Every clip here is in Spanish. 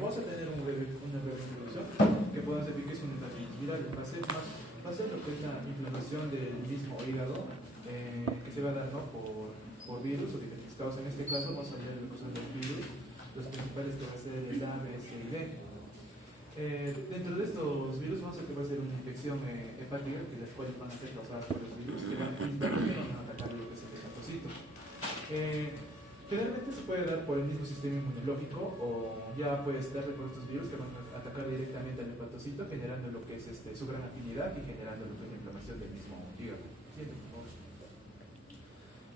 vamos a tener una breve introducción que podemos decir que es una hepatitis viral. Va a ser lo que es la inflamación del mismo hígado que se va a dar, ¿no? por virus o diferentes causas. En este caso vamos a ver lo que son los virus, los principales que va a ser el A, B, C y D. Dentro de estos virus vamos a ver que va a ser una infección hepática, que las cuales van a ser causadas por los virus que van a atacar lo que es el hepatocito. Generalmente se puede dar por el mismo sistema inmunológico o ya puede darse por estos virus que van a atacar directamente al hepatocito, generando lo que es su gran afinidad y generando lo que es la inflamación del mismo hígado.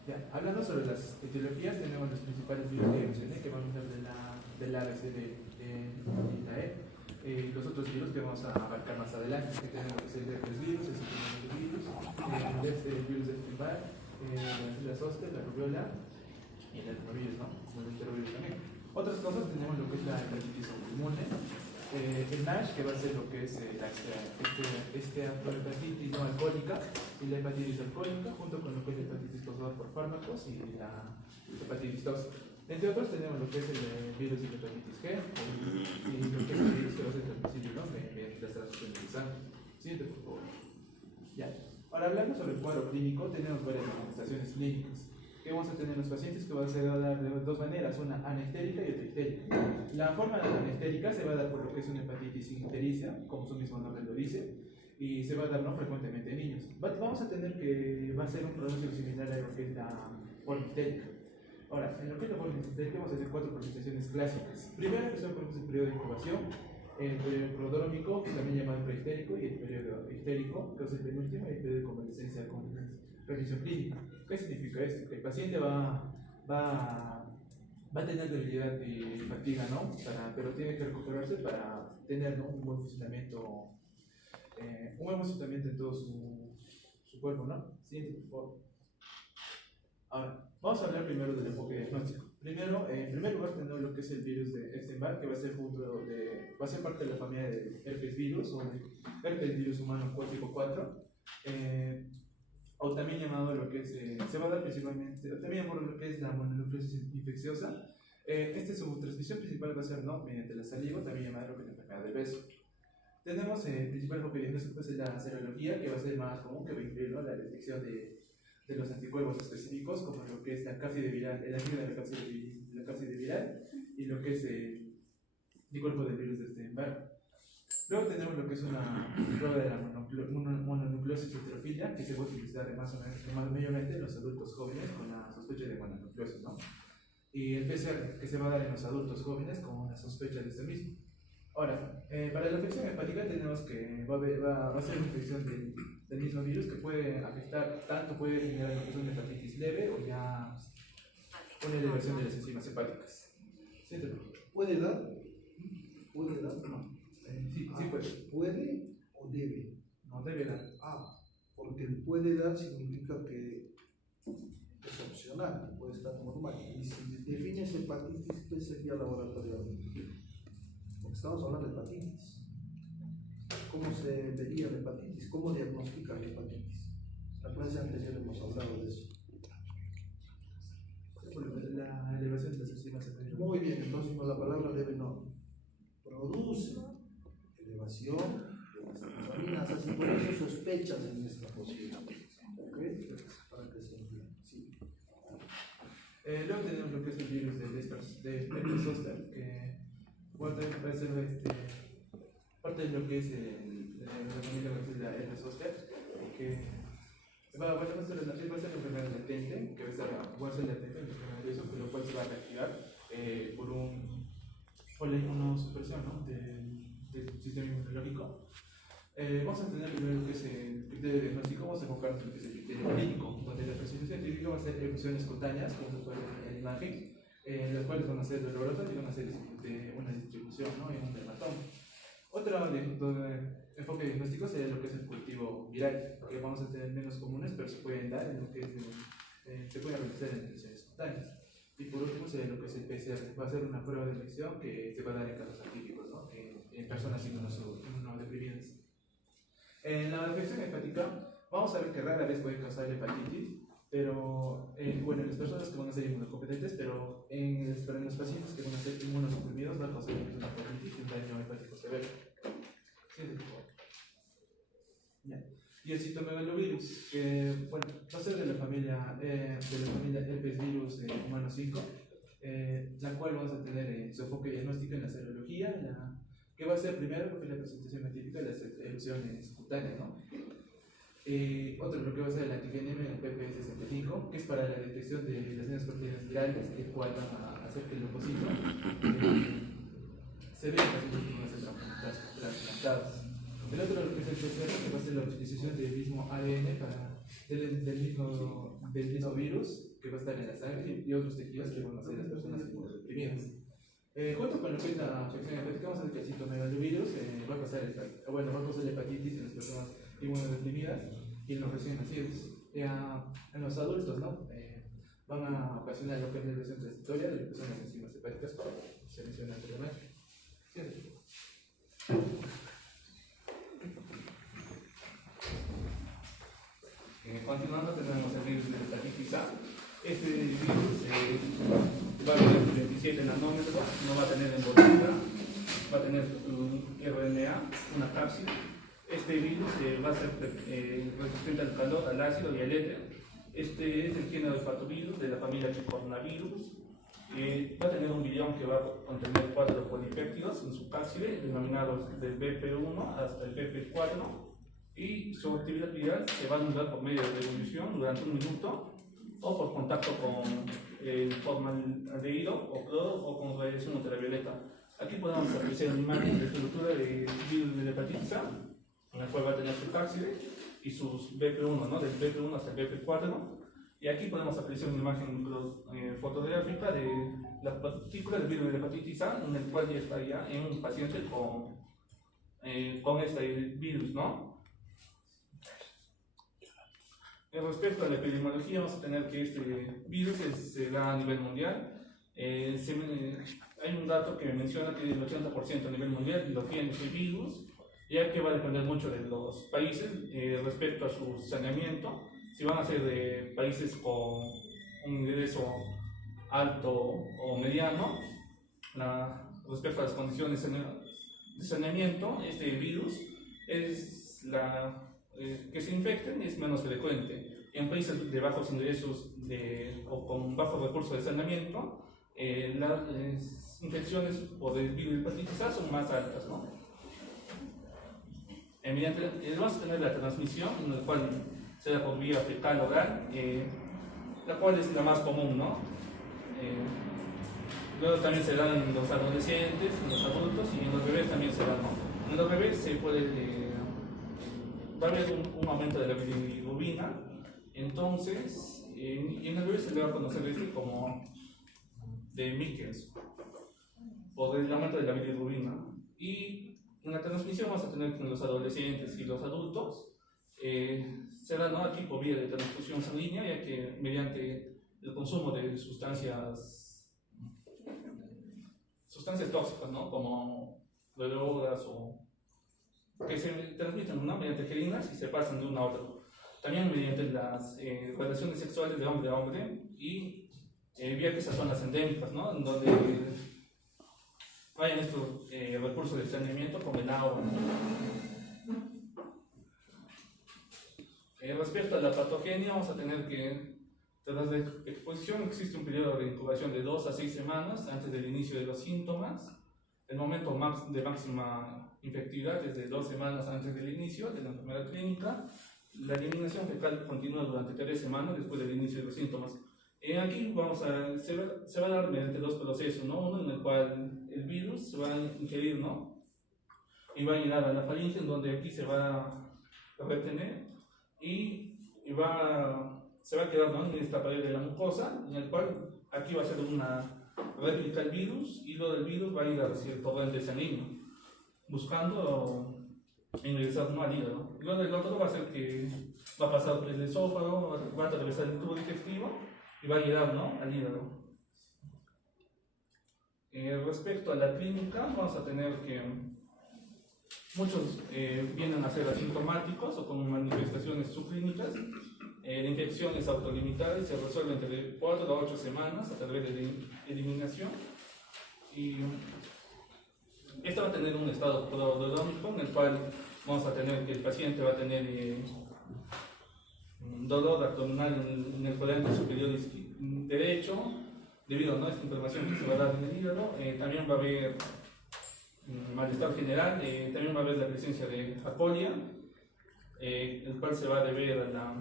Ya, hablando sobre las etiologías, tenemos los principales virus que mencioné, que van a ser del ABC de la E. Los otros virus que vamos a abarcar más adelante, que tenemos el herpesvirus, el citomegavirus, el virus de Epstein-Barr, la zoster, la rubiola y el adenovirus, ¿no? El enterovirus también. Otras cosas tenemos lo que es la hepatitis autoinmune, el NASH, que va a ser lo que es hepatitis no alcohólica y la hepatitis alcohólica, junto con lo que es la hepatitis causada por fármacos y la hepatitis tóxica. Entre otros tenemos lo que es el virus de hepatitis G y lo que es el virus que va a ser transmisible, ¿no? Mediante las transfusiones de sangre. Siguiente, por favor. Ya. Ahora, hablando sobre el cuadro clínico, tenemos varias manifestaciones clínicas que vamos a tener en los pacientes, que va a ser dar de dos maneras, una anestérica y otra ictérica. La forma anestérica se va a dar por lo que es una hepatitis ictericia, como su mismo nombre lo dice, y se va a dar no frecuentemente en niños. Vamos a tener que va a ser un pronóstico similar a lo que es la forma ictérica. Ahora, en lo que es la forma ictérica vamos a hacer 4 presentaciones clásicas. Primero empezamos con el periodo de incubación, el periodo prodrómico, también llamado preictérico, y el periodo ictérico, que es el penúltimo, y el periodo de convalescencia con revisión clínica. ¿Qué significa esto? Que el paciente va a tener debilidad y fatiga, ¿no? Pero tiene que recuperarse para tener, ¿no? un buen funcionamiento en todo su cuerpo, ¿no? Siguiente, por favor. Ahora, vamos a hablar primero del enfoque diagnóstico. Primero, en primer lugar, tenemos lo que es el virus de Epstein-Barr, que va a ser parte de la familia del herpes virus o el herpes virus humano tipo 4. O también llamado lo que es, se va a dar principalmente, también llamado lo que es la mononucleosis infecciosa. Su transmisión principal va a ser no mediante la saliva, también llamada lo que es la enfermedad del beso. Tenemos el principal enfoque diagnóstico, pues, es la serología, que va a ser más común, que va a incluir, ¿no? la detección de los anticuerpos específicos, como lo que es la cápside viral, el antígeno de la cápside viral y lo que es el anticuerpo del virus de Epstein-Barr. Luego tenemos lo que es una prueba de la mononucleosis heterofilia, que se va a utilizar más o menos mayormente en los adultos jóvenes con la sospecha de mononucleosis, ¿no? Y el PCR, que se va a dar en los adultos jóvenes con una sospecha de este mismo. Ahora, para la infección hepática tenemos que va a ser una infección del mismo virus que puede afectar, tanto puede generar lo que es una hepatitis leve o ya una elevación de las enzimas hepáticas. ¿Sí? ¿Puede dar? ¿Puede dar? No. Sí puede. ¿Puede o debe? No, debe dar. Porque el puede dar significa que es opcional, que puede estar normal. Y si defines hepatitis, ¿qué sería laboratorialmente? Porque estamos hablando de hepatitis. ¿Cómo se vería la hepatitis? ¿Cómo diagnostica la hepatitis? La clase anterior hemos hablado de eso. La elevación de las enzimas hepáticas. Muy bien, entonces la palabra debe no. Produce elevación de las transaminas, así por eso sospechas en esta posibilidad. ¿Ok? Para que se entienda. Sí. Luego tenemos lo que es el virus de herpes zoster, que puede ser parte de lo que es la familia de la herpes zoster, que va a ser la enfermedad latente, que va a ser latente, lo cual se va a reactivar por la inmunosupresión, ¿no? del sistema inmunológico. Vamos a tener primero lo que es el criterio diagnóstico, vamos a enfocarnos en lo que es el criterio clínico, donde la presentación científica va a ser erupciones cutáneas, como se puede ver en la imagen, las cuales van a ser dolorosas y van a ser de una distribución, ¿no? En un dermatoma. Otro enfoque diagnóstico sería lo que es el cultivo viral, que vamos a tener menos comunes, pero se pueden dar en lo que es se pueden realizar en infecciones cutáneas. Y por último sería lo que es el PCR, va a ser una prueba de elección que se va a dar en casos atípicos, ¿no? En personas inmunodeprimidas. En la infección hepática, vamos a ver que rara vez puede causar hepatitis, pero en las personas que van a ser inmunocompetentes, pero en los pacientes que van a ser inmunosuprimidos va a causar una hepatitis y el citomegalovirus, que bueno, va a ser de la familia herpes virus humano 5, la cual vamos a tener su enfoque diagnóstico en la serología, que va a ser primero porque la presentación atípica de las erupciones cutáneas, ¿no? Otro lo que va a ser el antigénimo en el PP65, que es para la detección de las nuevas proteínas virales, el cual va a hacer que el leucocito se vea en las células trasplantadas. El otro lo que es el PCR, que va a ser la utilización del mismo ADN del mismo virus que va a estar en la sangre y otros tejidos que van a ser las personas inmunodeprimidas. Junto con lo que es la afección hepática, vamos a ver que el citomegalovirus va a causar la hepatitis en las personas inmunodeprimidas y en los recién nacidos. En los adultos, ¿no? Van a ocasionar lo que es la lesión transitoria de lo que son las enzimas hepáticas, como se menciona anteriormente. Continuando, tenemos el virus de la hepatitis A. Este virus va a tener 27 nanómetros, no va a tener envoltura, va a tener un RNA, una cápsula. Este virus va a ser resistente al calor, al ácido y al éter. Este es el género de patovirus de la familia Picornavirus. Va a tener un virión que va a contener 4 polipéptidos en su cápsula, denominados del BP1 hasta el BP4. Y su actividad viral se va a anular por medio de ebullición durante 1 minuto o por contacto con formaldehído o cloro o con radiación ultravioleta. Aquí podemos apreciar una imagen de estructura de virus de la hepatitis A, en la cual va a tener su cápside y sus BP1, ¿no? Del BP1 hasta el BP4. Y aquí podemos apreciar una imagen fotográfica de la partícula del virus de la hepatitis A, en el cual ya está ya en un paciente con este virus, ¿no? Respecto a la epidemiología, vamos a tener que este virus se da a nivel mundial. Hay un dato que menciona que el 80% a nivel mundial lo tiene ese virus, ya que va a depender mucho de los países respecto a su saneamiento. Si van a ser de países con un ingreso alto o mediano, respecto a las condiciones de saneamiento, este virus que se infecten es menos frecuente. En países de bajos ingresos o con bajos recursos de saneamiento, las infecciones por el virus de hepatitis A son más altas, ¿no? Vamos a tener la transmisión, en la cual será por vía fecal oral, la cual es la más común, ¿no? Luego también se da en los adolescentes, en los adultos y en los bebés también se da, ¿no? En los bebés se puede va a haber un aumento de la bilirrubina, entonces en el bebé se le va a conocer como de Mickens por el aumento de la bilirrubina. Y en la transmisión vamos a tener que en los adolescentes y los adultos será, ¿no? Aquí por vía de transfusión sanguínea, ya que mediante el consumo de sustancias tóxicas, ¿no? Como drogas o que se transmiten, ¿no? Mediante jeringas y se pasan de uno a otro. También mediante las relaciones sexuales de hombre a hombre y vía que esas son las endémicas, ¿no? En donde vayan estos recursos de saneamiento como el agua. Respecto a la patogenia, vamos a tener que tras la exposición existe un periodo de incubación de 2 a 6 semanas antes del inicio de los síntomas. El momento de máxima infectividad es de 2 semanas antes del inicio de la enfermedad clínica. La eliminación fecal continúa durante 3 semanas después del inicio de los síntomas. Aquí se va a dar mediante 2 procesos, ¿no? Uno en el cual el virus se va a ingerir, ¿no? Y va a llegar a la faringe, en donde aquí se va a retener y se va a quedar, ¿no? En esta pared de la mucosa, en el cual aquí va a ser una réplica del virus y lo del virus va a ir a recibir torrente sanguíneo, buscando ingresar, ¿no? Al hígado. Lo del otro va a ser que va a pasar por el esófago, va a atravesar el tubo digestivo y va a llegar, ¿no? Al hígado. Respecto a la clínica, vamos a tener que muchos vienen a ser asintomáticos o con manifestaciones subclínicas. La infección es autolimitada y se resuelve entre 4 a 8 semanas a través de eliminación. Y esta va a tener un estado prodrómico en el cual vamos a tener que el paciente va a tener dolor abdominal en el cuadrante superior derecho, debido a esta inflamación que se va a dar en el hígado. También va a haber malestar general, también va a haber la presencia de apolia, el cual se va a deber a la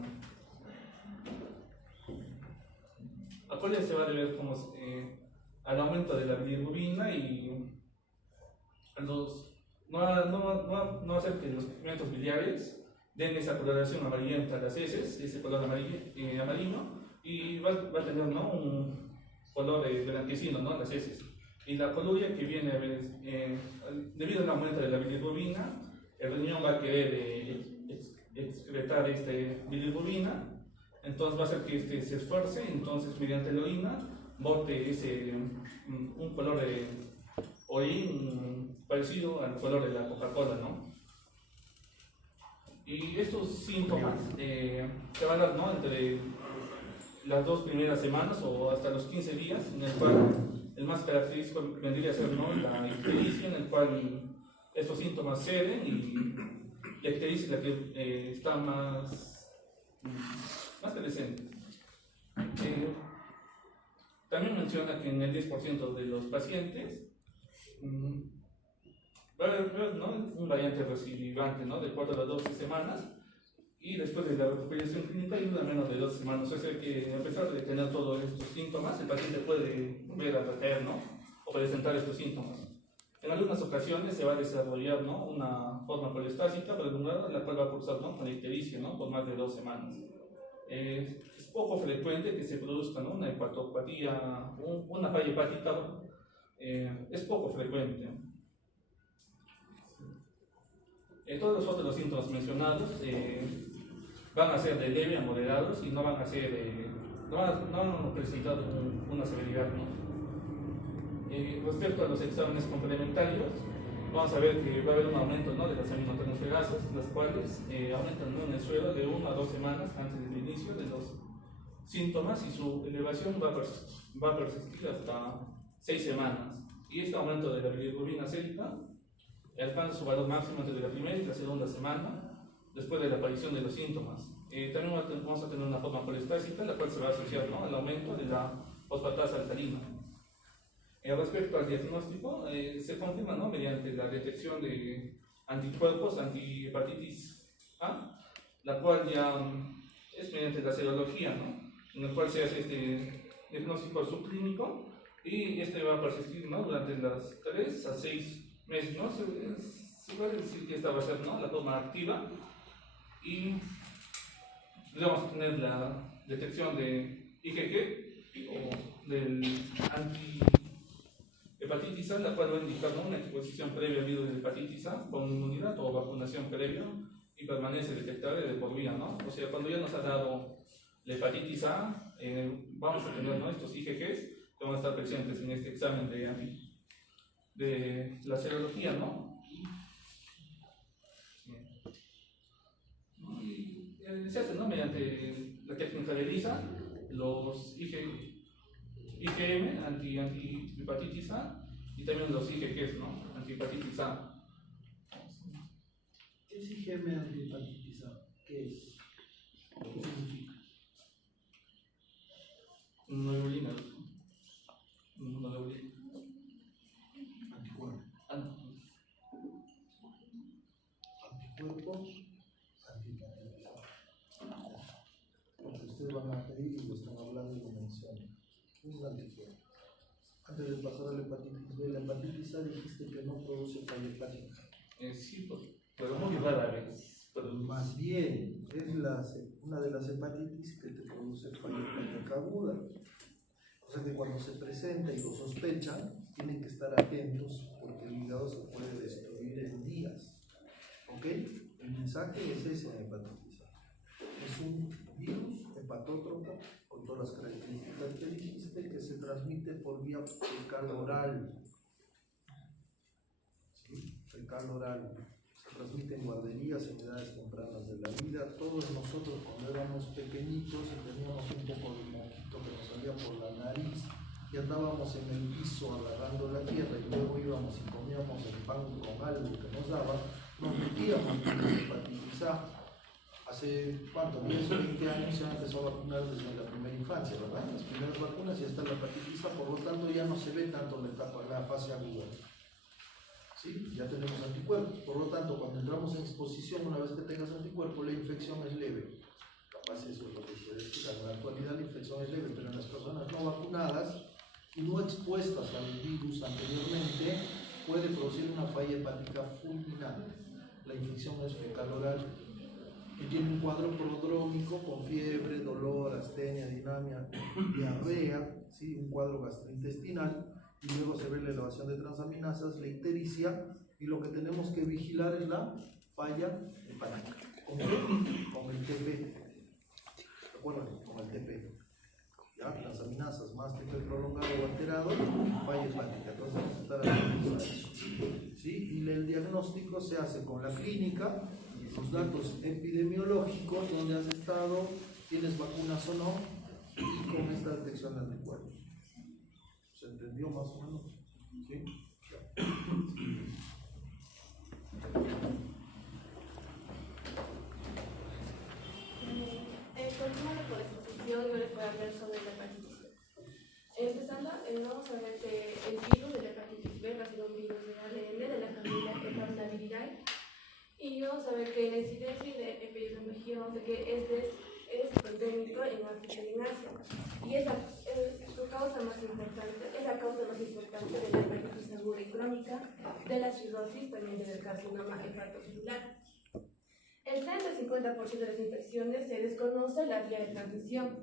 apolia se va a deber al aumento de la bilirrubina y a no hacer que los pigmentos biliares den esa coloración amarillenta a las heces, ese color amarillo, y va a tener un color blanquecino, ¿no?, las heces. Y la coluria que viene debido al aumento de la bilirrubina, el riñón va a querer excretar bilirrubina, entonces va a hacer que se esfuerce, entonces mediante la orina bote un color de orina parecido al color de la Coca-Cola, ¿no? Y estos síntomas se van a dar, ¿no?, entre las 2 primeras semanas o hasta los 15 días, en el cual el más característico vendría a ser, ¿no?, la ictericia, en el cual estos síntomas ceden, y la ictericia es la que está más presente. También menciona que en el 10% de los pacientes va a haber, ¿no?, un variante recidivante, ¿no?, de 4 a 12 semanas, y después de la recuperación clínica dura menos de 2 semanas. O sea que a pesar de tener todos estos síntomas, el paciente puede volver a recaer, ¿no?, o presentar estos síntomas. En algunas ocasiones se va a desarrollar, ¿no?, una forma colestásica prolongada, la cual va a cursar, ¿no?, con la ictericia, ¿no?, por más de 2 semanas. Es poco frecuente que se produzca, ¿no?, una hepatopatía, una falla hepática, es poco frecuente. Todos los otros síntomas mencionados van a ser de leve a moderados y no van a presentar una severidad, ¿no? Respecto a los exámenes complementarios, vamos a ver que va a haber un aumento, ¿no?, de las aminotransferadas, las cuales aumentan, ¿no?, en el suelo de 1 a 2 semanas antes del inicio de los síntomas, y su elevación va a persistir hasta 6 semanas. Y este aumento de la bilirrubina sérica alcanza su valor máximo entre la primera y la segunda semana después de la aparición de los síntomas. También vamos a tener una forma colestásica, la cual se va a asociar, ¿no?, al aumento de la fosfatasa alcalina. Respecto al diagnóstico, se confirma, ¿no?, mediante la detección de anticuerpos antihepatitis A, la cual ya es mediante la serología, ¿no?, en el cual se hace este diagnóstico subclínico, y este va a persistir, ¿no?, durante las 3 a 6 meses, ¿no? Se puede decir que esta va a ser, ¿no?, la toma activa, y vamos a tener la detección de IgG o del antihepatitis A, la cual va a indicar, ¿no?, una exposición previa al virus de hepatitis A con inmunidad o vacunación previa, y permanece detectable de por vida, ¿no? O sea, cuando ya nos ha dado la hepatitis A, vamos a tener, ¿no?, estos IgGs que van a estar presentes en este examen de la serología, ¿no? Y se hace, ¿no?, mediante la técnica de ELISA, los IgM, anti-hepatitis A, y también los IgGs, ¿no?, anti-hepatitis A. ¿Qué es IgM antihepatitis A? ¿Qué es? ¿Qué significa? Neurina. Anticuerpo. Anticuerpo antihepatitis A. Porque ustedes van a pedir y lo están hablando y lo mencionan. ¿Qué es el anticuerpo? Antes de pasar a la hepatitis B, la hepatitis A dijiste que no produce falla hepática. Sí, pero muy rara vez. Más bien, es una de las hepatitis que te produce falla hepática aguda. O sea que cuando se presenta y lo sospechan, tienen que estar atentos porque el hígado se puede destruir en días. ¿Ok? El mensaje es ese en hepatitis A. Es un virus hepatótropo con todas las características que dijiste, que se transmite por vía fecal oral. ¿Sí? Fecal oral. Se transmite en guarderías en edades tempranas de la vida. Todos nosotros cuando éramos pequeñitos y teníamos un poco de moquito que nos salía por la nariz y andábamos en el piso agarrando la tierra y luego íbamos y comíamos el pan con algo que nos daba, nos metíamos con hepatitis A. hace, ¿cuánto? 10 o 20 años se han empezado a vacunar desde la primera infancia, ¿verdad? Las primeras vacunas ya está la hepatitis A, por lo tanto ya no se ve tanto la etapa, la fase aguda. ¿Sí? Ya tenemos anticuerpos, por lo tanto cuando entramos en exposición, una vez que tengas anticuerpos, la infección es leve. Capaz eso es lo que quiere decir. En la actualidad la infección es leve, pero en las personas no vacunadas y no expuestas al virus anteriormente, puede producir una falla hepática fulminante. La infección es fecal oral y tiene un cuadro prodrómico con fiebre, dolor, astenia, dinamia, diarrea, ¿sí? Un cuadro gastrointestinal, y luego se ve la elevación de transaminasas, la ictericia, y lo que tenemos que vigilar es la falla hepática. ¿Con qué? Con el TP. ¿Recuerdan? Con el TP. ¿Ya? Transaminasas más TP prolongado o alterado, falla hepática. Entonces vamos a estar atentos a eso. ¿Sí? Y el diagnóstico se hace con la clínica, los datos epidemiológicos, donde has estado, tienes vacunas o no, y con esta detección de anticuerpos. ¿Se entendió más o menos? ¿Sí? Continuando por exposición, yo les voy a hablar sobre la hepatitis B. Empezando, vamos a ver que el virus de la hepatitis B va a ser un virus de ADN de la familia Hepataviridae. Y vamos a ver que la incidencia y de epidemiología, vamos a ver que es endémico en África y en Asia. Y es su causa más importante, es la causa más importante de la hepatitis aguda y crónica, de la cirrosis, también del carcinoma hepatocelular. El 30-50% de las infecciones se desconoce la vía de transmisión,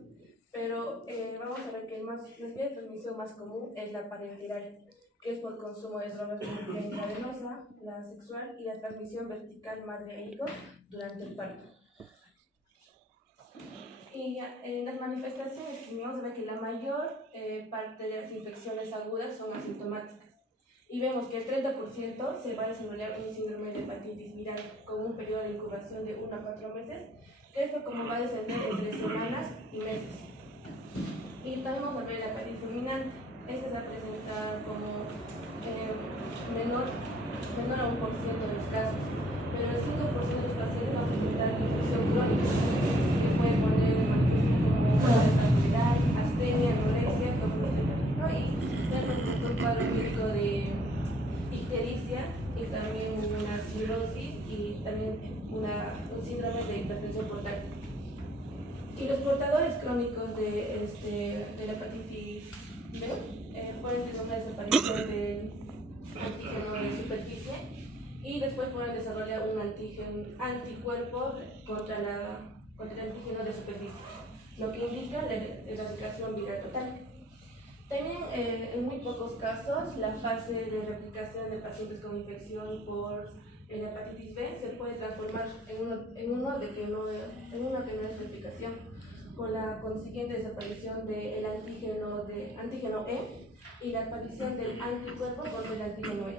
pero vamos a ver que la vía de transmisión más común es la parenteral, que es por consumo de drogas de vía intravenosa, la sexual y la transmisión vertical madre a hijo durante el parto. Y las manifestaciones, vamos a ver que la mayor parte de las infecciones agudas son asintomáticas. Y vemos que el 30% se va a desarrollar un síndrome de hepatitis viral con un periodo de incubación de 1 a 4 meses, que esto como va a descender entre semanas y meses. Y también vamos a ver la hepatitis fulminante. Esta se va a presentar como menor a 1% de los casos, pero el 5% de los pacientes van a presentar infección crónica, que puede poner de manifiesto como estabilidad, astenia, anorexia, y tener un cuadro clínico de ictericia y también una cirrosis y también un síndrome de hipertensión portátil. Y los portadores crónicos de la hepatitis B pueden tener una desaparición del antígeno de superficie y después pueden desarrollar un anticuerpo contra el antígeno de superficie, lo que indica la erradicación viral total. También en muy pocos casos la fase de replicación de pacientes con infección por la hepatitis B se puede transformar en una que no es replicación, con la consiguiente desaparición del antígeno E y la aparición del anticuerpo contra el antígeno E.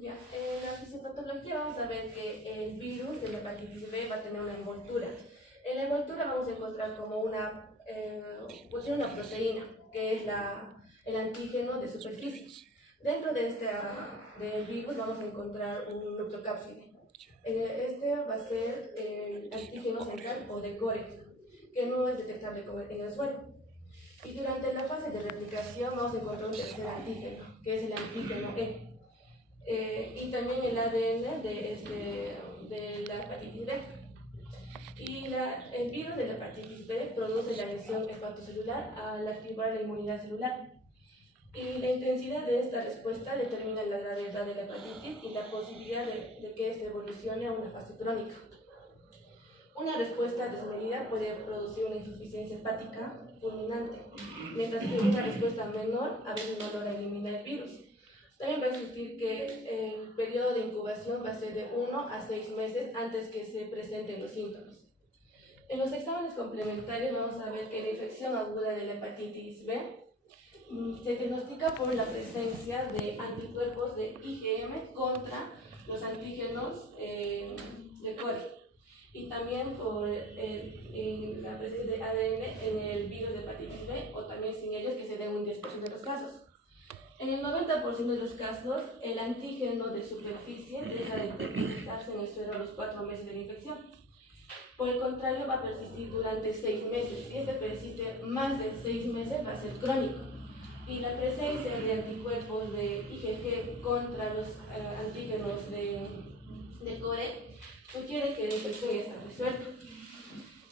Ya, en la fisiopatología vamos a ver que el virus de la hepatitis B va a tener una envoltura. En la envoltura vamos a encontrar como una proteína, que es el antígeno de superficie. Dentro de del virus vamos a encontrar un nucleocápside. Este va a ser el antígeno central o de core, que no es detectable en el suelo. Y durante la fase de replicación vamos a encontrar un tercer antígeno, que es el antígeno E. Y también el ADN de la hepatitis B. Y el virus de la hepatitis B produce la lesión hepatocelular al activar la inmunidad celular. Y la intensidad de esta respuesta determina la gravedad de la hepatitis y la posibilidad de que ésta evolucione a una fase crónica. Una respuesta desmedida puede producir una insuficiencia hepática fulminante, mientras que una respuesta menor a veces no logra eliminar el virus. También va a existir que el periodo de incubación va a ser de 1 a 6 meses antes que se presenten los síntomas. En los exámenes complementarios vamos a ver que la infección aguda de la hepatitis B se diagnostica por la presencia de anticuerpos de IgM contra los antígenos de core y también por la presencia de ADN en el virus de hepatitis B o también sin ellos, que se den un 10% de los casos. En el 90% de los casos, el antígeno de superficie deja de detectarse en el suero a los 4 meses de la infección. Por el contrario, va a persistir durante 6 meses. Si este persiste más de 6 meses, va a ser crónico. Y la presencia de anticuerpos de IgG contra los antígenos de core sugiere que la infección ya está resuelta.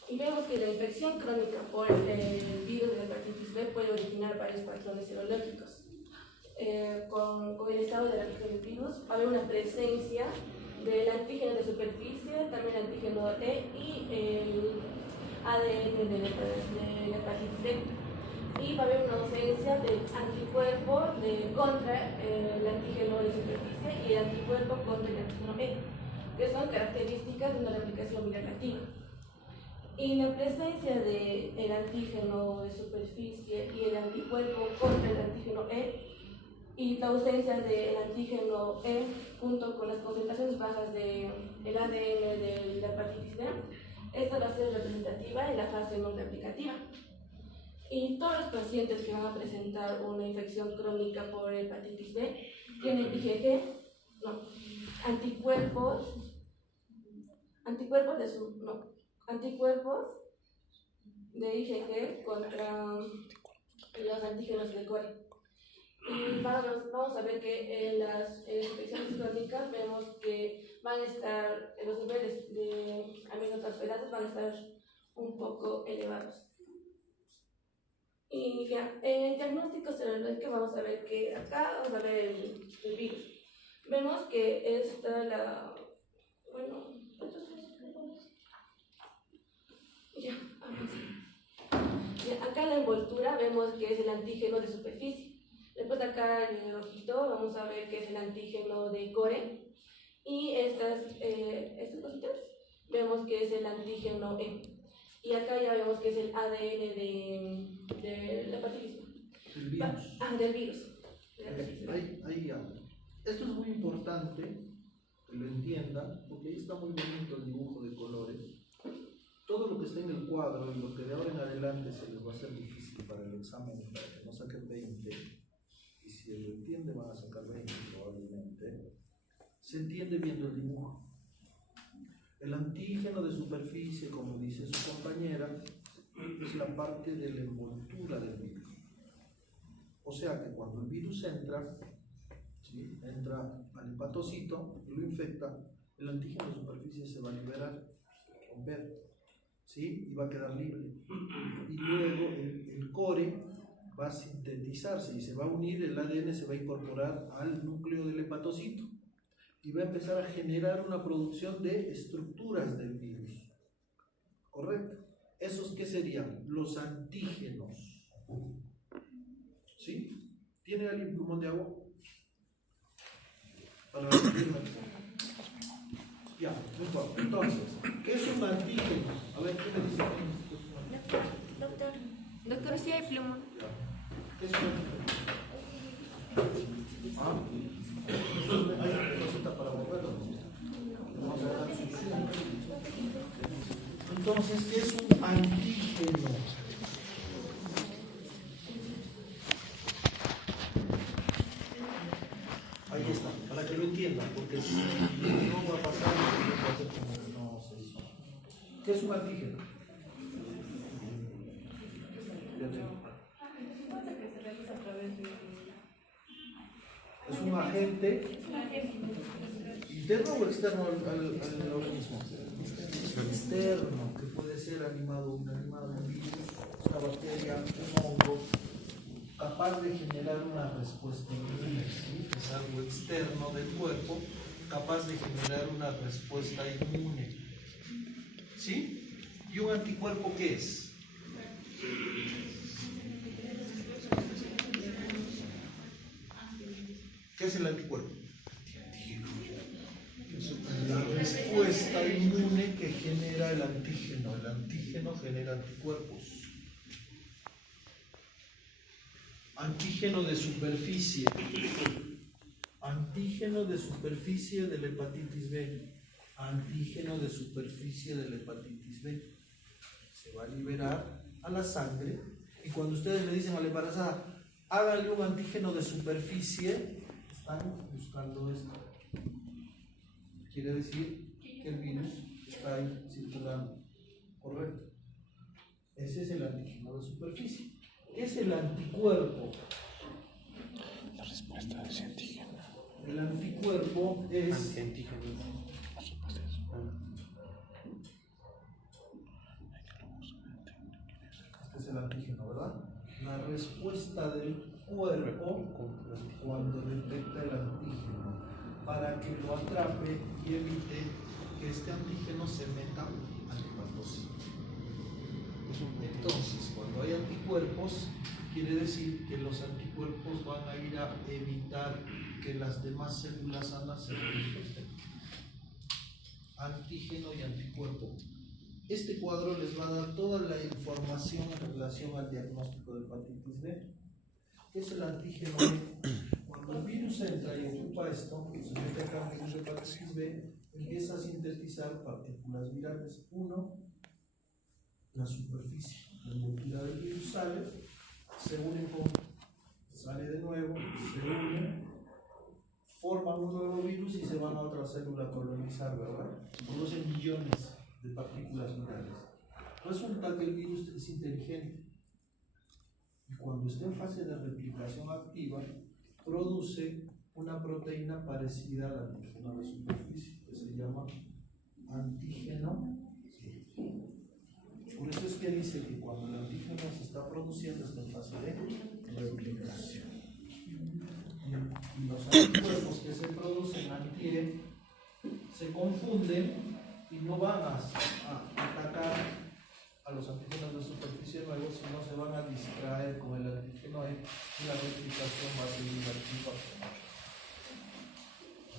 Y vemos que la infección crónica por el virus de la hepatitis B puede originar varios patrones serológicos. Con el estado de la del virus va a haber una presencia del antígeno de superficie, también el antígeno E y el ADN de la hepatitis B. Y va a haber una ausencia del anticuerpo contra el antígeno de superficie y el anticuerpo contra el antígeno E, que son características de una replicación viral activa. Y la presencia del antígeno de superficie y el anticuerpo contra el antígeno E y la ausencia del antígeno E junto con las concentraciones bajas del ADN de la hepatitis B, esta va a ser representativa en la fase no replicativa. Y todos los pacientes que van a presentar una infección crónica por hepatitis B tienen anticuerpos de IgG contra los antígenos de core. Y vamos a ver que en las infecciones crónicas vemos que van a estar, los niveles de aminotransferados van a estar un poco elevados. Y ya, en el diagnóstico serológico vamos a ver que acá vamos a ver el virus. Vemos que esta la... Bueno, ya, acá en la envoltura vemos que es el antígeno de superficie. Después acá en el ojito vamos a ver que es el antígeno de core. Y estas cositas vemos que es el antígeno E. Y acá ya vemos que es el ADN de la hepatitis. El virus. Del virus. Ahí ya. Esto es muy importante que lo entiendan, porque ahí está muy bonito el dibujo de colores. Todo lo que está en el cuadro y lo que de ahora en adelante se les va a hacer difícil para el examen, para que no saquen 20, y si lo entiende van a sacar 20 probablemente, se entiende viendo el dibujo. El antígeno de superficie, como dice su compañera, es la parte de la envoltura del virus. O sea que cuando el virus entra, ¿sí?, entra al hepatocito y lo infecta, el antígeno de superficie se va a liberar, romper, ¿sí?, y va a quedar libre. Y luego el core va a sintetizarse y se va a unir, el ADN se va a incorporar al núcleo del hepatocito y va a empezar a generar una producción de estructuras del virus. ¿Correcto? ¿Esos qué serían? Los antígenos. ¿Sí? ¿Tiene alguien plumón de agua? Para la ya, no importa. Entonces, ¿qué es un antígeno? A ver, ¿qué me dice? Doctor, sí hay plumón. ¿Qué es un antígeno? ¿Ah? ¿Hay una cosita para moverlo? Vamos a dar succión. Entonces, ¿qué es un antígeno? Ahí está, para que lo entiendan, porque si no va a pasar, va a ser como no se hizo. ¿Qué es un antígeno? Es un agente interno o externo al organismo. Externo, que puede ser animado, un virus, una bacteria, un hongo, capaz de generar una respuesta inmune, ¿sí? Es algo externo del cuerpo, capaz de generar una respuesta inmune, ¿sí? ¿Y un anticuerpo qué es? ¿Qué es el anticuerpo? La respuesta inmune que genera el antígeno. El antígeno genera anticuerpos. Antígeno de superficie. Antígeno de superficie de la hepatitis B. Antígeno de superficie de la hepatitis B. Se va a liberar a la sangre y cuando ustedes le dicen a la embarazada, háganle un antígeno de superficie, están buscando esto. Quiere decir que el virus está ahí circulando. Correcto. Ese es el antígeno de superficie. ¿Qué es el anticuerpo? La respuesta es antígeno. El anticuerpo es... Antígeno. La respuesta es. Este es el antígeno, ¿verdad? La respuesta del cuerpo cuando detecta el antígeno para que lo atrape y evite que este antígeno se meta al hepatocito. Entonces, cuando hay anticuerpos, quiere decir que los anticuerpos van a ir a evitar que las demás células sanas se infecten. Antígeno y anticuerpo. Este cuadro les va a dar toda la información en relación al diagnóstico de hepatitis B. ¿Qué es el antígeno B? Cuando el virus entra y ocupa esto, se mete acá en el virus de hepatitis B, empieza a sintetizar partículas virales. Uno, la superficie, la envoltura del virus sale, se une sale de nuevo, se une, forman un nuevo virus y se van a otra célula a colonizar, ¿verdad? Se producen millones de partículas virales. Resulta que el virus es inteligente y cuando está en fase de replicación activa produce una proteína parecida al antígeno de superficie que se llama antígeno. Por eso es que dice que cuando el antígeno se está produciendo está en fase de replicación. Y los anticuerpos que se producen anti-E se confunden y no van a atacar a los antígenos de superficie nuevos, sino se van a distraer con el antígeno E y la replicación va a seguir activa.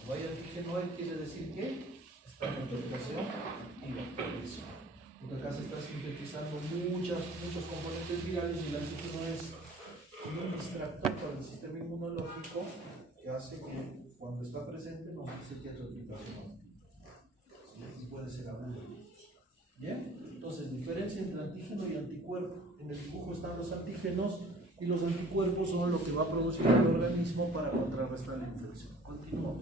Cuando hay antígeno E quiere decir que está en replicación activa. Porque acá se está sintetizando muchos componentes virales y el antígeno es un distractor para el sistema inmunológico que hace que cuando está presente nos dice que es replicación. Y puede ser agudo. ¿Bien? Entonces, diferencia entre antígeno y anticuerpo. En el dibujo están los antígenos y los anticuerpos son lo que va a producir el organismo para contrarrestar la infección. Continúa.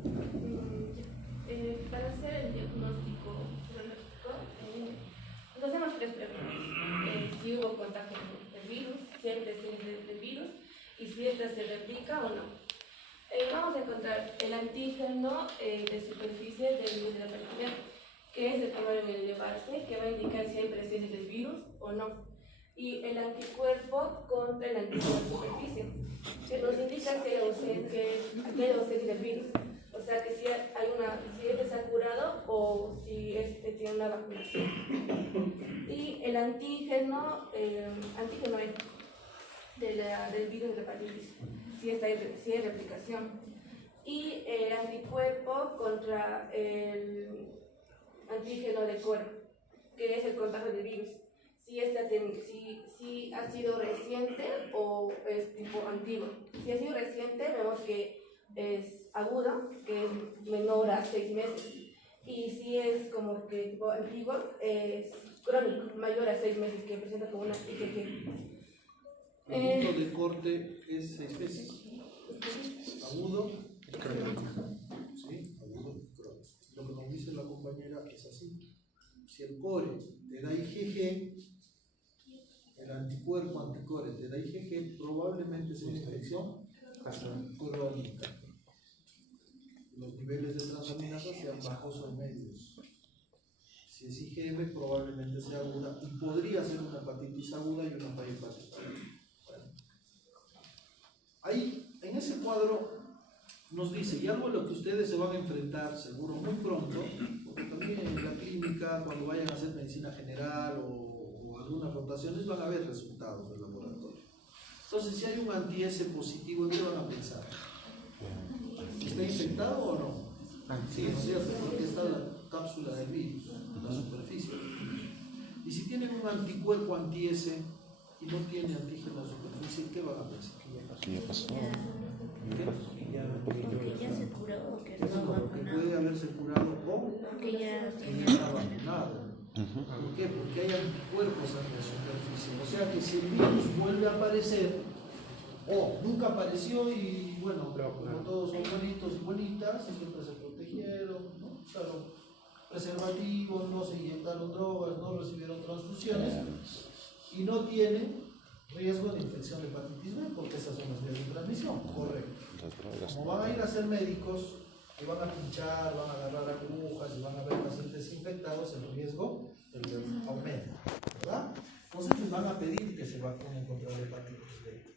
Para hacer el diagnóstico serológico, nos hacemos tres preguntas. Si hubo contagio del virus, si hay presencia del virus y si esta se replica o no. Vamos a encontrar el antígeno de superficie del virus de la hepatitis, que es el tamaño en elevarse, que va a indicar si hay presencia del virus o no. Y el anticuerpo contra el antígeno de superficie, que nos indica si hay ausencia del virus. O sea que si este se ha curado o si este tiene una vacunación. Y el antígeno E del virus de la hepatitis, si hay replicación. Y el anticuerpo contra el antígeno de core, que es el contagio del virus. Si ha sido reciente o es tipo antiguo. Si ha sido reciente, vemos que es aguda, que es menor a 6 meses. Y si es como que tipo antiguo, es crónico, mayor a 6 meses, que presenta como una IgG. El punto de corte es 6 meses. Agudo y crónico. ¿Sí? Agudo y crónico. Lo que nos dice la compañera es así. Si el core te da IgG, el anticuerpo anticore te da IgG, probablemente es una infección crónica. Los niveles de transaminasa sean bajos o medios. Si es IgM, probablemente sea aguda y podría ser una hepatitis aguda y una hepatitis. Bueno. Ahí, en ese cuadro, nos dice, y algo a lo que ustedes se van a enfrentar seguro muy pronto, porque también en la clínica, cuando vayan a hacer medicina general o algunas rotaciones, van a ver resultados del laboratorio. Entonces, si hay un anti-S positivo, ¿en qué van a pensar? ¿Está infectado o no? Sí, ¿no es cierto? Porque está la cápsula del virus, la superficie. Y si tienen un anticuerpo anti-S y no tiene antígeno de superficie, ¿qué van a pensar? ¿Qué ya pasó? Que ya se curó o que Eso está es lo que vacunado. puede haberse curado o Que ya que ya está vacunado. ¿Por qué? Porque hay anticuerpos en la superficie. O sea que si el virus vuelve a aparecer, O nunca apareció y bueno, como todos son bonitos y bonitas, siempre se protegieron, ¿no? Usaron preservativos, no se inyectaron drogas, no recibieron transfusiones y no tienen riesgo de infección de hepatitis B porque esas son las vías de transmisión, correcto. Como van a ir a ser médicos y van a pinchar, van a agarrar agujas y van a ver pacientes infectados, el riesgo aumenta, ¿verdad? Entonces les van a pedir que se vacunen contra la hepatitis B.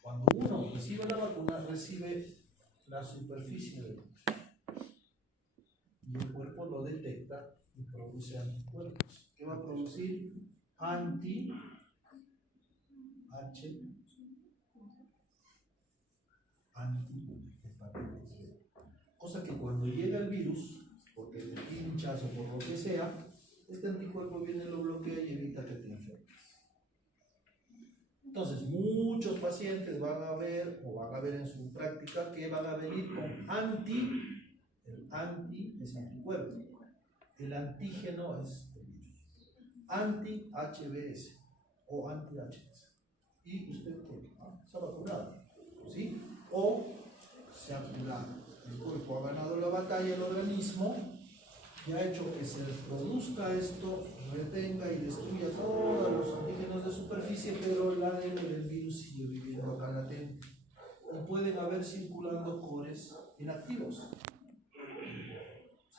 Cuando uno recibe la vacuna, recibe la superficie del virus y el cuerpo lo detecta y produce anticuerpos. ¿Qué va a producir? Anti-H, anti-hepatitis B. Cosa que cuando llega el virus, porque te pinchas o por lo que sea, este anticuerpo viene, lo bloquea y evita que te infectes. Entonces, muchos pacientes van a ver en su práctica que van a venir con el anti es anticuerpo, el antígeno es el virus, anti-HBs o anti-HS. Y usted se ha vacunado, ¿sí? O se ha curado. El cuerpo ha ganado la batalla, el organismo, y ha hecho que se produzca esto, retenga y destruya todos los antígenos de superficie, pero el ADN del virus sigue viviendo acá latente. Y pueden haber circulando cores inactivos.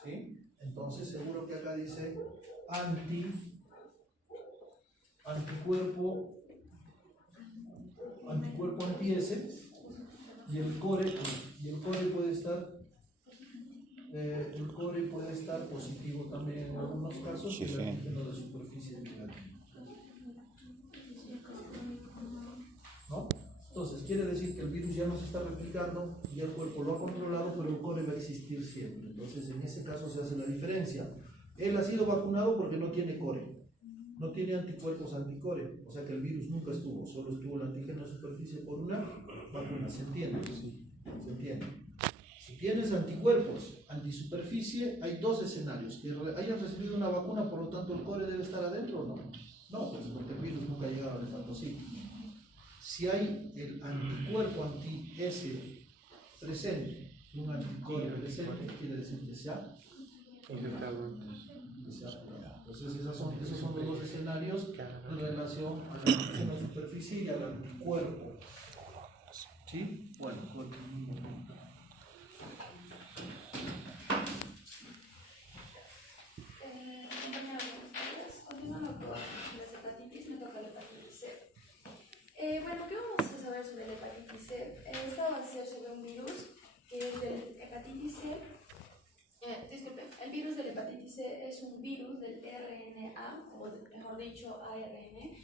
¿Sí? Entonces, seguro que acá dice anticuerpo anti-S, y el core puede estar. El core puede estar positivo también en algunos casos, y el antígeno de superficie negativo. ¿No? Entonces, quiere decir que el virus ya no se está replicando, y el cuerpo lo ha controlado, pero el core va a existir siempre. Entonces, en ese caso se hace la diferencia. Él ha sido vacunado porque no tiene core, no tiene anticuerpos anticore, o sea que el virus nunca estuvo, solo estuvo el antígeno de superficie por una vacuna. ¿Se entiende? Sí, se entiende. Si tienes anticuerpos antisuperficie, hay dos escenarios: que hayas recibido una vacuna, por lo tanto el core debe estar adentro, ¿o no? No, pues porque el virus nunca ha llegado al hepatocito. Si hay el anticuerpo anti-S presente y un anticore presente, quiere decir que se ha curado. Entonces esos son los dos escenarios en relación al antígeno de superficie y al anticuerpo. ¿Sí? Bueno, continuando con las hepatitis, me toca la hepatitis C. Bueno, ¿qué vamos a saber sobre la hepatitis C? Esta va a ser sobre un virus que es de hepatitis C. Disculpen, el virus de la hepatitis C es un virus del RNA, o mejor dicho, ARN,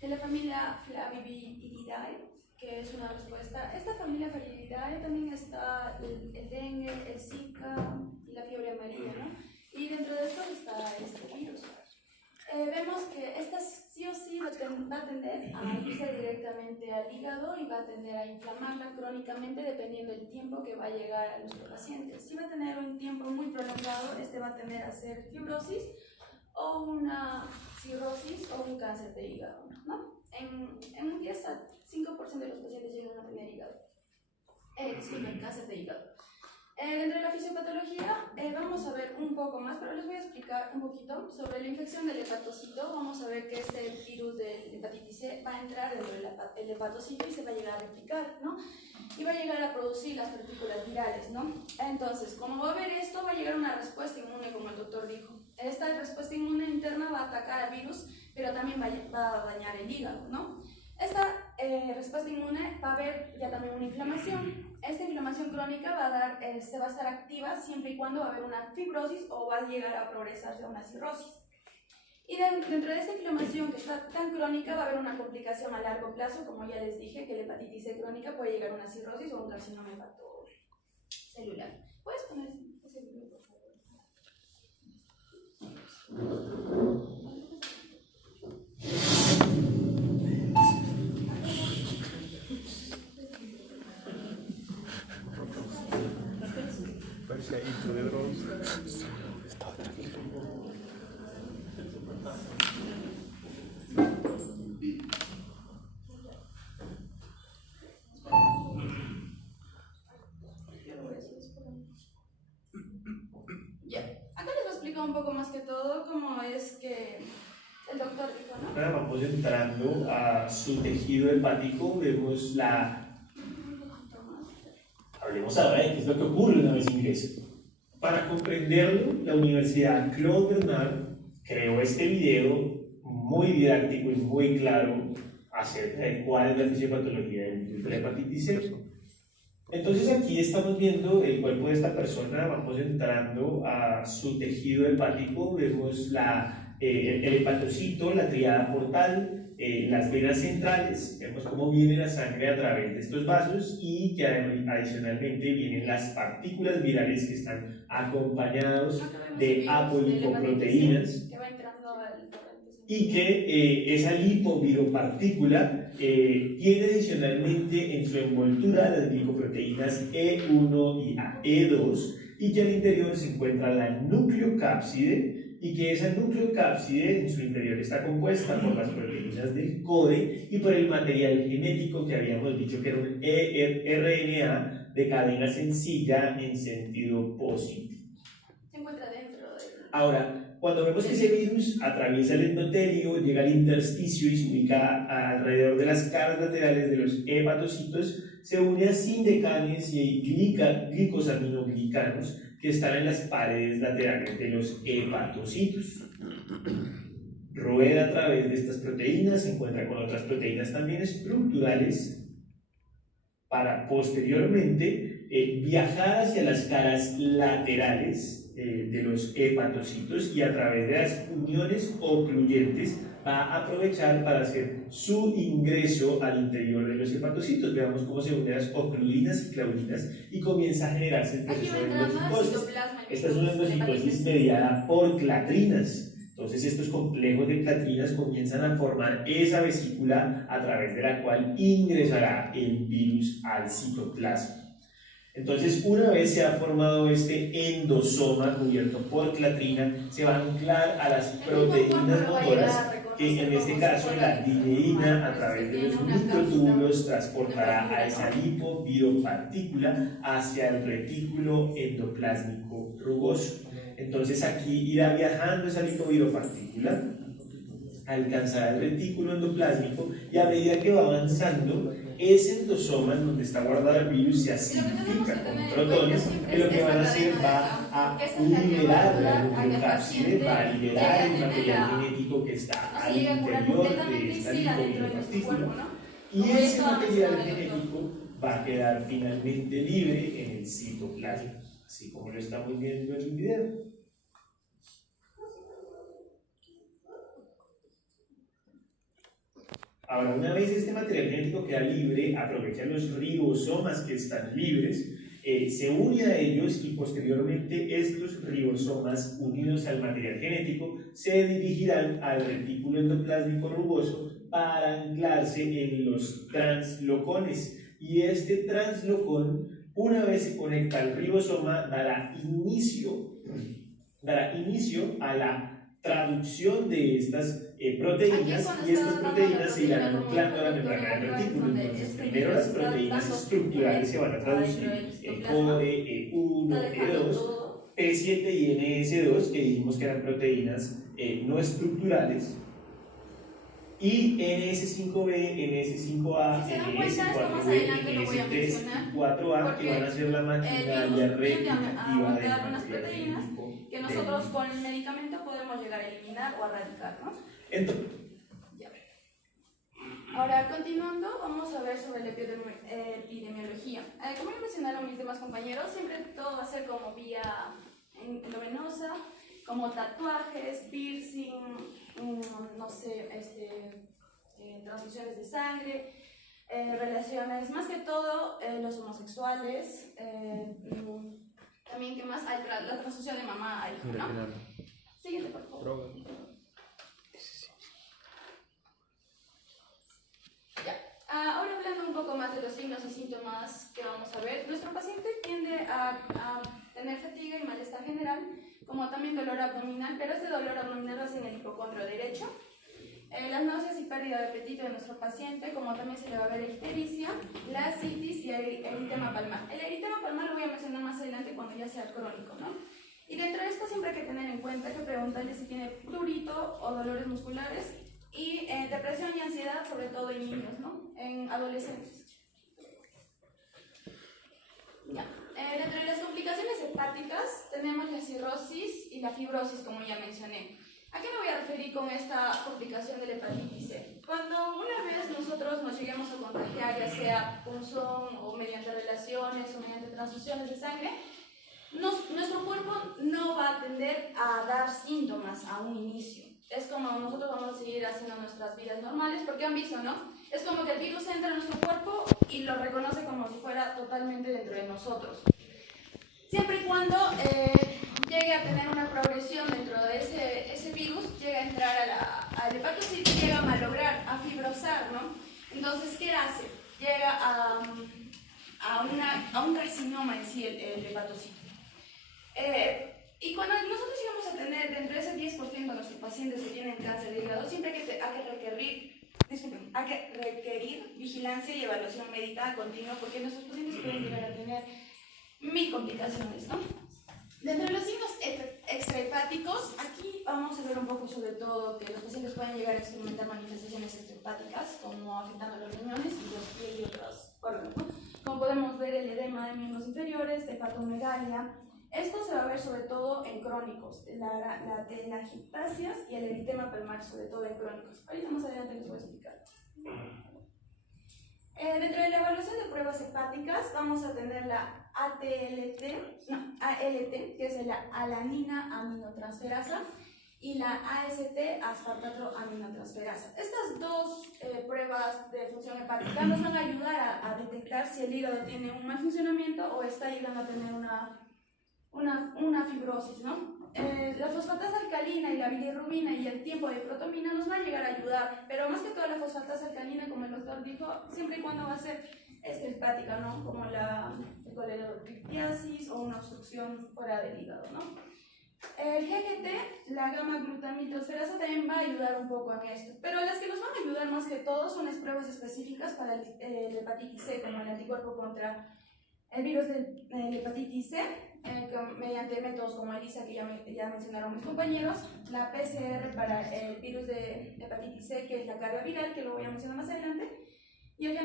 de la familia Flaviviridae, que es una respuesta. Esta familia Flaviviridae también está el dengue, el Zika y la fiebre amarilla, ¿no? Y dentro de esto está este virus. Vemos que esta sí o sí va a tender a irse directamente al hígado y va a tender a inflamarla crónicamente dependiendo del tiempo que va a llegar a nuestro paciente. Si va a tener un tiempo muy prolongado, este va a tender a ser fibrosis o una cirrosis o un cáncer de hígado, ¿no? En un 10 a 5% de los pacientes llegan a tener cáncer de hígado. Dentro de la fisiopatología vamos a ver un poco más, pero les voy a explicar un poquito sobre la infección del hepatocito. Vamos a ver que este virus de hepatitis C va a entrar dentro del hepatocito y se va a llegar a replicar, ¿no? Y va a llegar a producir las partículas virales, ¿no? Entonces, como va a haber esto, va a llegar una respuesta inmune, como el doctor dijo. Esta respuesta inmune interna va a atacar al virus, pero también va a dañar el hígado, ¿no? Esta respuesta inmune va a haber ya también una inflamación. Esta inflamación crónica se va a estar activa siempre y cuando va a haber una fibrosis o va a llegar a progresarse a una cirrosis. Y dentro de esta inflamación que está tan crónica va a haber una complicación a largo plazo, como ya les dije, que la hepatitis C crónica puede llegar a una cirrosis o un carcinoma hepatocelular. ¿Puedes poner ese video, por favor? Parece intro de Dross. Estaba tranquilo. poco más que todo cómo es que el doctor dijo, ¿no? Ahora vamos entrando a su tejido hepático, vemos Hablemos ahora de qué es lo que ocurre una vez ingresa. Para comprenderlo, la Universidad Claude Bernard creó este video muy didáctico y muy claro acerca de cuál es la fisiopatología de la hepatitis C. Entonces aquí estamos viendo el cuerpo de esta persona, vamos entrando a su tejido hepático, vemos el hepatocito, la tríada portal, las venas centrales, vemos cómo viene la sangre a través de estos vasos y que adicionalmente vienen las partículas virales que están acompañados de apolipoproteínas y que esa lipoviropartícula tiene adicionalmente en su envoltura las glicoproteínas E1 y E2 y que al interior se encuentra la nucleocápside y que esa nucleocápside en su interior está compuesta por las proteínas del CODE y por el material genético que habíamos dicho que era un RNA de cadena sencilla en sentido positivo. Se encuentra dentro de... Ahora, cuando vemos que ese virus atraviesa el endotelio, llega al intersticio y se ubica alrededor de las caras laterales de los hepatocitos, se une a sindecanes y glicosaminoglicanos que están en las paredes laterales de los hepatocitos. Rueda a través de estas proteínas, se encuentra con otras proteínas también estructurales para posteriormente viajar hacia las caras laterales de los hepatocitos y a través de las uniones ocluyentes va a aprovechar para hacer su ingreso al interior de los hepatocitos. Veamos cómo se unen las ocluinas y claudinas y comienza a generarse el proceso de endocitosis. Esta es una endocitosis mediada por clatrinas. Entonces estos complejos de clatrinas comienzan a formar esa vesícula a través de la cual ingresará el virus al citoplasma. Entonces, una vez se ha formado este endosoma cubierto por clatrina, se va a anclar a las proteínas motoras, que en este caso la dineína a través de los microtúbulos transportará a esa lipoviropartícula hacia el retículo endoplásmico rugoso. Entonces aquí irá viajando esa lipoviropartícula, alcanzará el retículo endoplásmico y a medida que va avanzando, ese endosoma en donde está guardado el virus se acidifica con protones que lo que van a hacer va a liberar la nucleocápside, va a liberar el material genético que está al interior de esta lipoviropartícula y ese material genético va a quedar finalmente libre en el citoplasma, así como lo estamos viendo en el video. Ahora, una vez este material genético queda libre, aprovecha los ribosomas que están libres, se une a ellos y posteriormente estos ribosomas unidos al material genético se dirigirán al retículo endoplásmico rugoso para anclarse en los translocones. Y este translocón, una vez se conecta al ribosoma, dará inicio a la traducción de estas proteínas y estas proteínas se irán anclando a la membrana del retículo. Entonces, primero las proteínas estructurales se van a traducir en CODE, E1, E2, P7 y NS2, que dijimos que eran proteínas no estructurales, y NS5B, NS5A, NS4B y NS3-4A, que van a ser la maquinaria replicativa del material genético. Que nosotros con el medicamento podemos llegar a eliminar o a erradicar, ¿no? Entonces, ahora, continuando, vamos a ver sobre la epidemiología. Como ya mencionaron mis demás compañeros, siempre todo va a ser como vía endovenosa, como tatuajes, piercing, no sé, transfusiones de sangre, relaciones, más que todo los homosexuales, también, ¿qué más? La transfusión de mamá a hijo, ¿no? Siguiente, por favor. Ahora hablando un poco más de los signos y síntomas que vamos a ver, nuestro paciente tiende a tener fatiga y malestar general, como también dolor abdominal, pero este dolor abdominal va en el hipocondrio derecho. Las náuseas y pérdida de apetito de nuestro paciente, como también se le va a ver ictericia, la ascitis y el eritema palmar. El eritema palmar lo voy a mencionar más adelante cuando ya sea crónico, ¿no? Y dentro de esto siempre hay que tener en cuenta que preguntarle si tiene prurito o dolores musculares y depresión y ansiedad, sobre todo en niños, ¿no? En adolescentes. Ya. Dentro de las complicaciones hepáticas tenemos la cirrosis y la fibrosis, como ya mencioné. ¿A qué me voy a referir con esta complicación de la hepatitis C? Cuando una vez nosotros nos lleguemos a contagiar, ya sea punzón o mediante relaciones o mediante transfusiones de sangre, nuestro cuerpo no va a tender a dar síntomas a un inicio. Es como nosotros vamos a seguir haciendo nuestras vidas normales, porque han visto, ¿no? Es como que el virus entra en nuestro cuerpo y lo reconoce como si fuera totalmente dentro de nosotros. Siempre y cuando llegue a tener una progresión dentro de ese virus, llega a entrar al hepatocito y llega a malograr, a fibrosar, ¿no? Entonces, ¿qué hace? Llega a un carcinoma en sí el hepatocito. Y cuando nosotros llegamos a tener dentro de ese 10% de nuestros pacientes que tienen cáncer de hígado, siempre hay que requerir vigilancia y evaluación médica continua, porque nuestros pacientes pueden llegar a tener 1000 complicaciones, ¿no? Dentro de los signos extrahepáticos, aquí vamos a ver un poco sobre todo que los pacientes pueden llegar a experimentar manifestaciones extrahepáticas, como afectando los riñones y los pies y otros órganos, ¿no? Como podemos ver, el edema de miembros inferiores, hepatomegalia. Esto se va a ver sobre todo en crónicos, la telangiectasias y el eritema palmar, sobre todo en crónicos. Ahorita más adelante les voy a explicar. Dentro de la evaluación de pruebas hepáticas vamos a tener la ALT, que es la alanina aminotransferasa, y la AST, aspartato aminotransferasa. Estas dos pruebas de función hepática nos van a ayudar a detectar si el hígado tiene un mal funcionamiento o está ayudando a tener una fibrosis, ¿no? La fosfatasa alcalina y la bilirrubina y el tiempo de protomina nos va a llegar a ayudar, pero más que todo la fosfatasa alcalina, como el doctor dijo, siempre y cuando va a ser hepática, ¿no? Como la coledotritiasis o una obstrucción fuera del hígado, ¿no? El GGT, la gamma-glutamitrosferasa, también va a ayudar un poco en esto, pero las que nos van a ayudar más que todo son las pruebas específicas para el hepatitis C, como el anticuerpo contra el virus de la hepatitis C, mediante métodos como ELISA, que ya mencionaron mis compañeros, la PCR para el virus de hepatitis C, que es la carga viral, que lo voy a mencionar más adelante, y la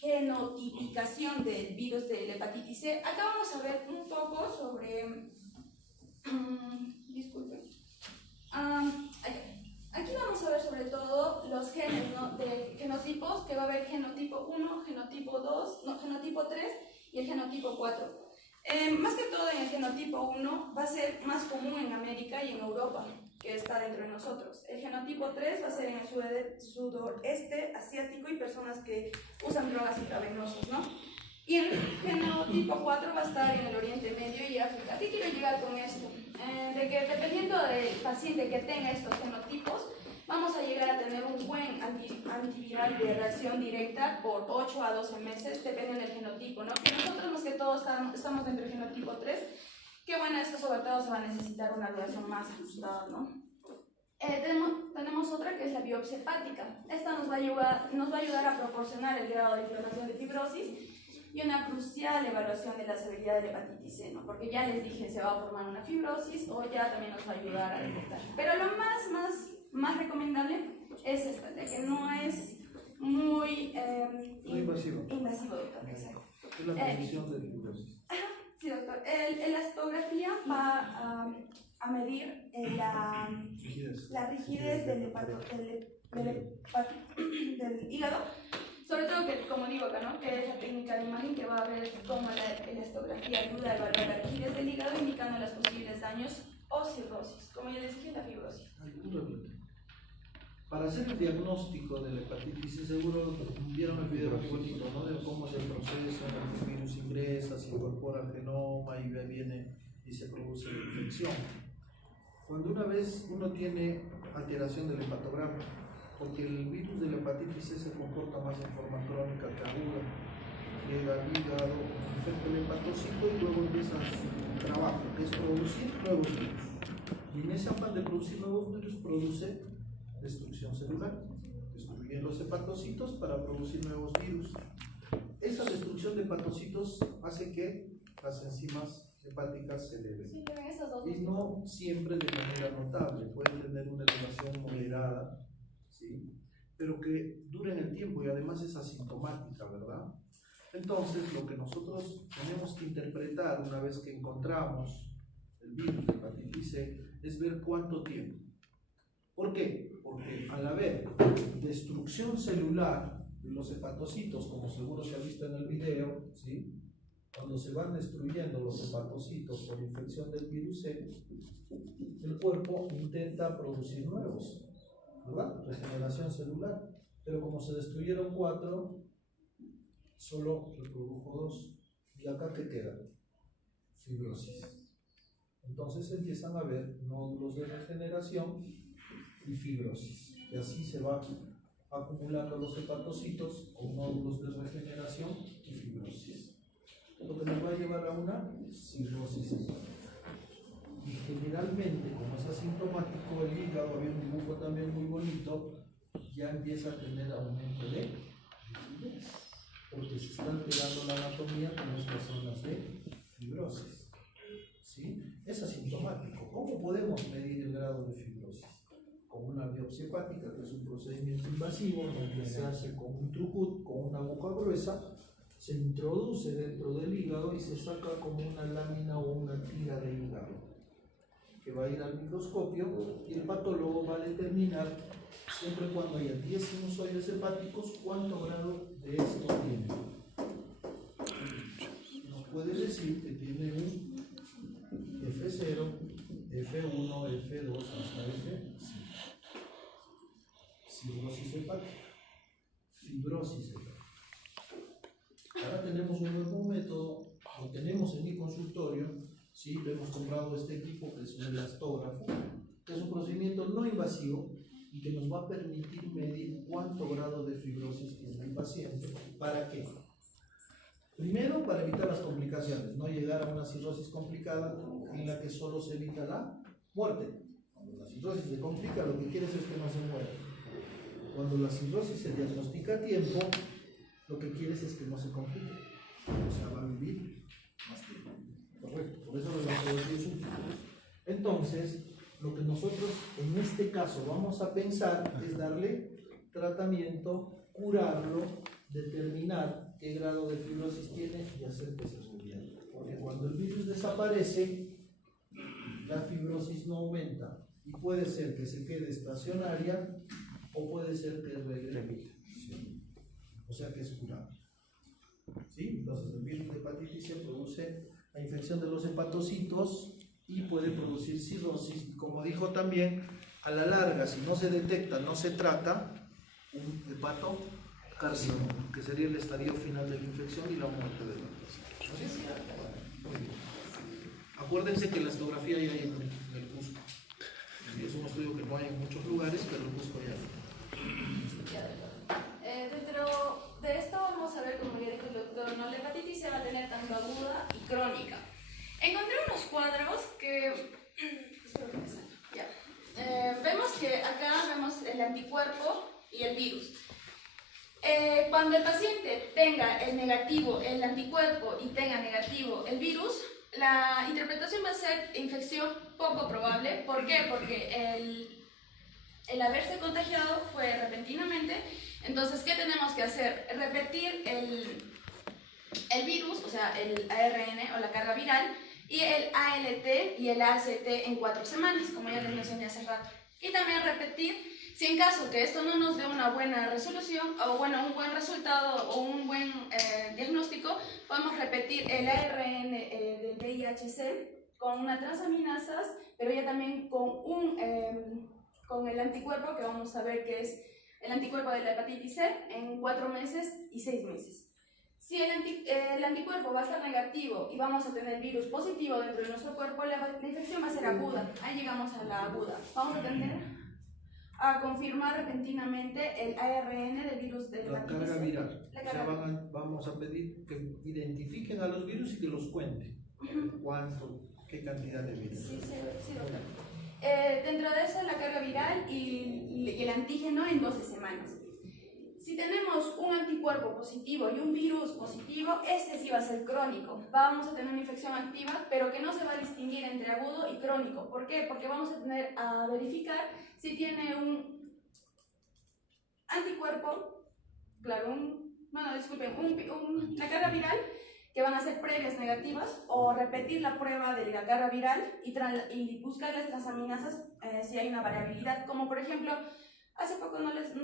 genotipicación del virus de la hepatitis C. Acá vamos a ver un poco sobre... disculpen. Aquí vamos a ver sobre todo los genes, ¿no? De genotipos, que va a haber genotipo 1, genotipo 2, no, genotipo 3 y el genotipo 4. Más que todo en el genotipo 1 va a ser más común en América y en Europa, que está dentro de nosotros. El genotipo 3 va a ser en el sudoreste asiático y personas que usan drogas intravenosas, ¿no? Y el genotipo 4 va a estar en el Oriente Medio y África. ¿A qué quiero llegar con esto? De que dependiendo del paciente que tenga estos genotipos, vamos a llegar a tener un buen antiviral de reacción directa por 8 a 12 meses, dependiendo del genotipo, ¿no? Que nosotros más que todo estamos dentro del genotipo 3, que bueno, esto sobre todo se va a necesitar una duración más ajustada, ¿no? Tenemos otra que es la biopsia hepática. Esta nos va a ayudar a proporcionar el grado de inflamación de fibrosis y una crucial evaluación de la severidad de la hepatitis C, ¿no? Porque ya les dije, se va a formar una fibrosis o ya también nos va a ayudar a detectar. Pero lo más recomendable es esta, de que no es muy invasivo. Doctor, exacto. Es la medición de fibrosis. Sí, doctor. La elastografía va a medir la rigidez del hígado. Sobre todo, que, como digo acá, ¿no? Que es la técnica de imagen que va a ver cómo la elastografía ayuda a evaluar la rigidez del hígado, indicando los posibles daños o cirrosis. Como ya les dije, la fibrosis. Para hacer el diagnóstico de la hepatitis C, seguro vieron el video muy bonito, ¿no? De cómo es el proceso, el virus ingresa, se incorpora al genoma y viene y se produce la infección. Cuando una vez uno tiene alteración del hepatograma, porque el virus de la hepatitis C se comporta más en forma crónica que aguda, llega al hígado, infecta el hepatocito y luego empieza su trabajo, que es producir nuevos virus. Y en ese afán de producir nuevos virus produce destrucción celular, destruyen los hepatocitos para producir nuevos virus. Esa destrucción de hepatocitos hace que las enzimas hepáticas se eleven. Sí, pero en esos dos. Y no siempre de manera notable, pueden tener una elevación moderada, ¿sí? Pero que dure en el tiempo y además es asintomática, ¿verdad? Entonces, lo que nosotros tenemos que interpretar una vez que encontramos el virus de hepatitis C es ver cuánto tiempo. ¿Por qué? Porque al haber destrucción celular de los hepatocitos, como seguro se ha visto en el video, ¿sí? Cuando se van destruyendo los hepatocitos por infección del virus C, el cuerpo intenta producir nuevos, ¿verdad? Regeneración celular. Pero como se destruyeron 4, solo reprodujo 2. ¿Y acá qué queda? Fibrosis. Entonces empiezan a haber nódulos de regeneración y fibrosis. Y así se va acumulando los hepatocitos con nódulos de regeneración y fibrosis. Lo que nos va a llevar a una cirrosis hepática. Y generalmente, como es asintomático, el hígado, había un dibujo también muy bonito, ya empieza a tener aumento de rigidez, porque se está alterando la anatomía con estas zonas de fibrosis. ¿Sí? Es asintomático. ¿Cómo podemos medir el grado de fibrosis? Con una biopsia hepática, que es un procedimiento invasivo, donde se hace con un trucut, con una aguja gruesa, se introduce dentro del hígado y se saca como una lámina o una tira de hígado, que va a ir al microscopio y el patólogo va a determinar, siempre y cuando haya 10 sinusoides hepáticos, cuánto grado de esto tiene. Nos puede decir que tiene un F0, F1, F2 hasta F5. Cirrosis hepática, fibrosis hepática. Ahora tenemos un nuevo método, lo tenemos en mi consultorio, ¿sí? Le hemos comprado este equipo que es un elastógrafo, que es un procedimiento no invasivo y que nos va a permitir medir cuánto grado de fibrosis tiene el paciente. ¿Para qué? Primero, para evitar las complicaciones, no llegar a una cirrosis complicada en la que solo se evita la muerte. Cuando la cirrosis se complica, lo que quieres es que no se muera. Cuando la cirrosis se diagnostica a tiempo, lo que quieres es que no se complique. O sea, va a vivir más tiempo. Correcto, por eso la oncología es útil. Entonces, lo que nosotros en este caso vamos a pensar es darle tratamiento, curarlo, determinar qué grado de fibrosis tiene y hacer que se revierta. Porque cuando el virus desaparece, la fibrosis no aumenta y puede ser que se quede estacionaria o puede ser que regrese. O sea que es curable. ¿Sí? Entonces el virus de hepatitis C produce la infección de los hepatocitos y puede producir cirrosis. Como dijo también, a la larga, si no se detecta, no se trata, un hepatocarcinoma, que sería el estadio final de la infección y la muerte del paciente. Acuérdense que la estografía ya hay en el Cusco. Es un estudio que no hay en muchos lugares, pero el Cusco ya hay. Dentro de esto vamos a ver, como ya dijo el doctor, ¿no? La hepatitis se va a tener tanto aguda y crónica. Encontré unos cuadros que... ya. Vemos que acá vemos el anticuerpo y el virus. Cuando el paciente tenga el negativo, el anticuerpo y tenga negativo el virus, la interpretación va a ser infección poco probable. ¿Por qué? Porque el haberse contagiado fue repentinamente. Entonces, ¿qué tenemos que hacer? Repetir el virus, o sea, el ARN o la carga viral, y el ALT y el ACT en 4 semanas, como ya les mencioné hace rato. Y también repetir, si en caso que esto no nos dé una buena resolución, o bueno, un buen resultado o un buen diagnóstico, podemos repetir el ARN del VIH-C con una transaminasas, pero ya también con el anticuerpo, que vamos a ver que es el anticuerpo de la hepatitis C en 4 meses y 6 meses. Si el anticuerpo va a ser negativo y vamos a tener virus positivo dentro de nuestro cuerpo, la infección va a ser aguda. Ahí llegamos a la aguda. Vamos a tender a confirmar repentinamente el ARN del virus de la hepatitis C. La carga viral. La carga viral. Vamos a pedir que identifiquen a los virus y que los cuenten. ¿Cuánto? ¿Qué cantidad de virus? Sí, doctor. Dentro de eso, la carga viral y el antígeno en 12 semanas. Si tenemos tenemos un anticuerpo positivo y un virus positivo, este sí va a ser crónico. Vamos a tener una infección activa, pero que no se va a distinguir entre agudo y crónico. ¿Por qué? Porque vamos a tener a verificar si tiene un anticuerpo, claro, la carga viral, que van a ser previas negativas, o repetir la prueba de la carga viral y buscar las transaminasas si hay una variabilidad, como por ejemplo, hace poco no les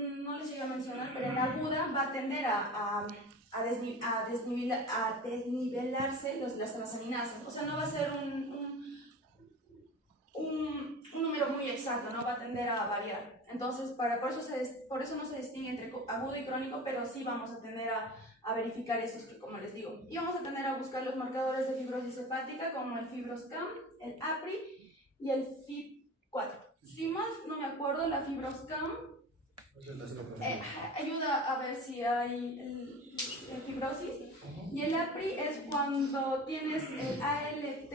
llegué a mencionar, pero en aguda va a tender a desnivelarse las transaminasas, o sea, no va a ser un número muy exacto, no va a tender a variar. Entonces, por eso no se distingue entre agudo y crónico, pero sí vamos a tender a verificar estos que, como les digo. Y vamos a tender a buscar los marcadores de fibrosis hepática, como el FibroScan, el APRI y el FIB4. Si más no me acuerdo, la FibroScan ayuda a ver si hay el fibrosis. Y el APRI es cuando tienes el ALT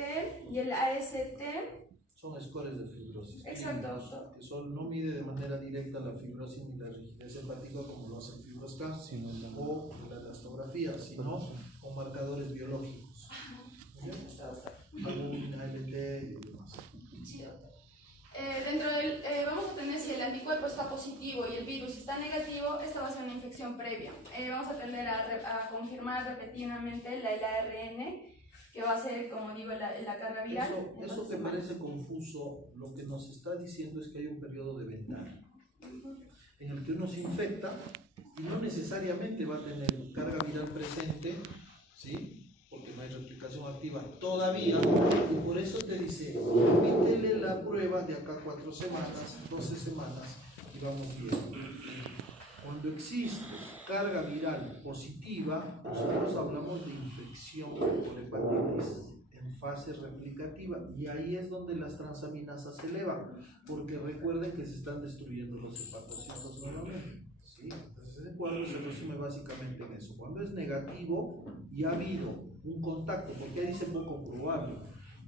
y el AST. Son scores de fibrosis. Exacto. Que no mide de manera directa la fibrosis ni la rigidez hepática como lo hace el FibroScan o la elastografía, sino con marcadores biológicos. Albúmina, ALT y demás. Sí, doctor. Dentro del, vamos a tener, si el anticuerpo está positivo y el virus está negativo, esta va a ser una infección previa. Vamos a tender a confirmar repetidamente el ARN, que va a ser, como digo, la carga viral. Eso te parece confuso. Lo que nos está diciendo es que hay un periodo de ventana en el que uno se infecta y no necesariamente va a tener carga viral presente, ¿sí? Porque no hay replicación activa todavía, y por eso te dice, repítele la prueba de acá 4 semanas, 12 semanas, y vamos bien. Cuando existe carga viral positiva, nosotros hablamos de infección por hepatitis en fase replicativa, y ahí es donde las transaminasas se elevan, porque recuerden que se están destruyendo los hepatocitos nuevamente, ¿sí? Entonces ese cuadro se resume básicamente en eso. Cuando es negativo y ha habido un contacto, porque ahí dice poco probable,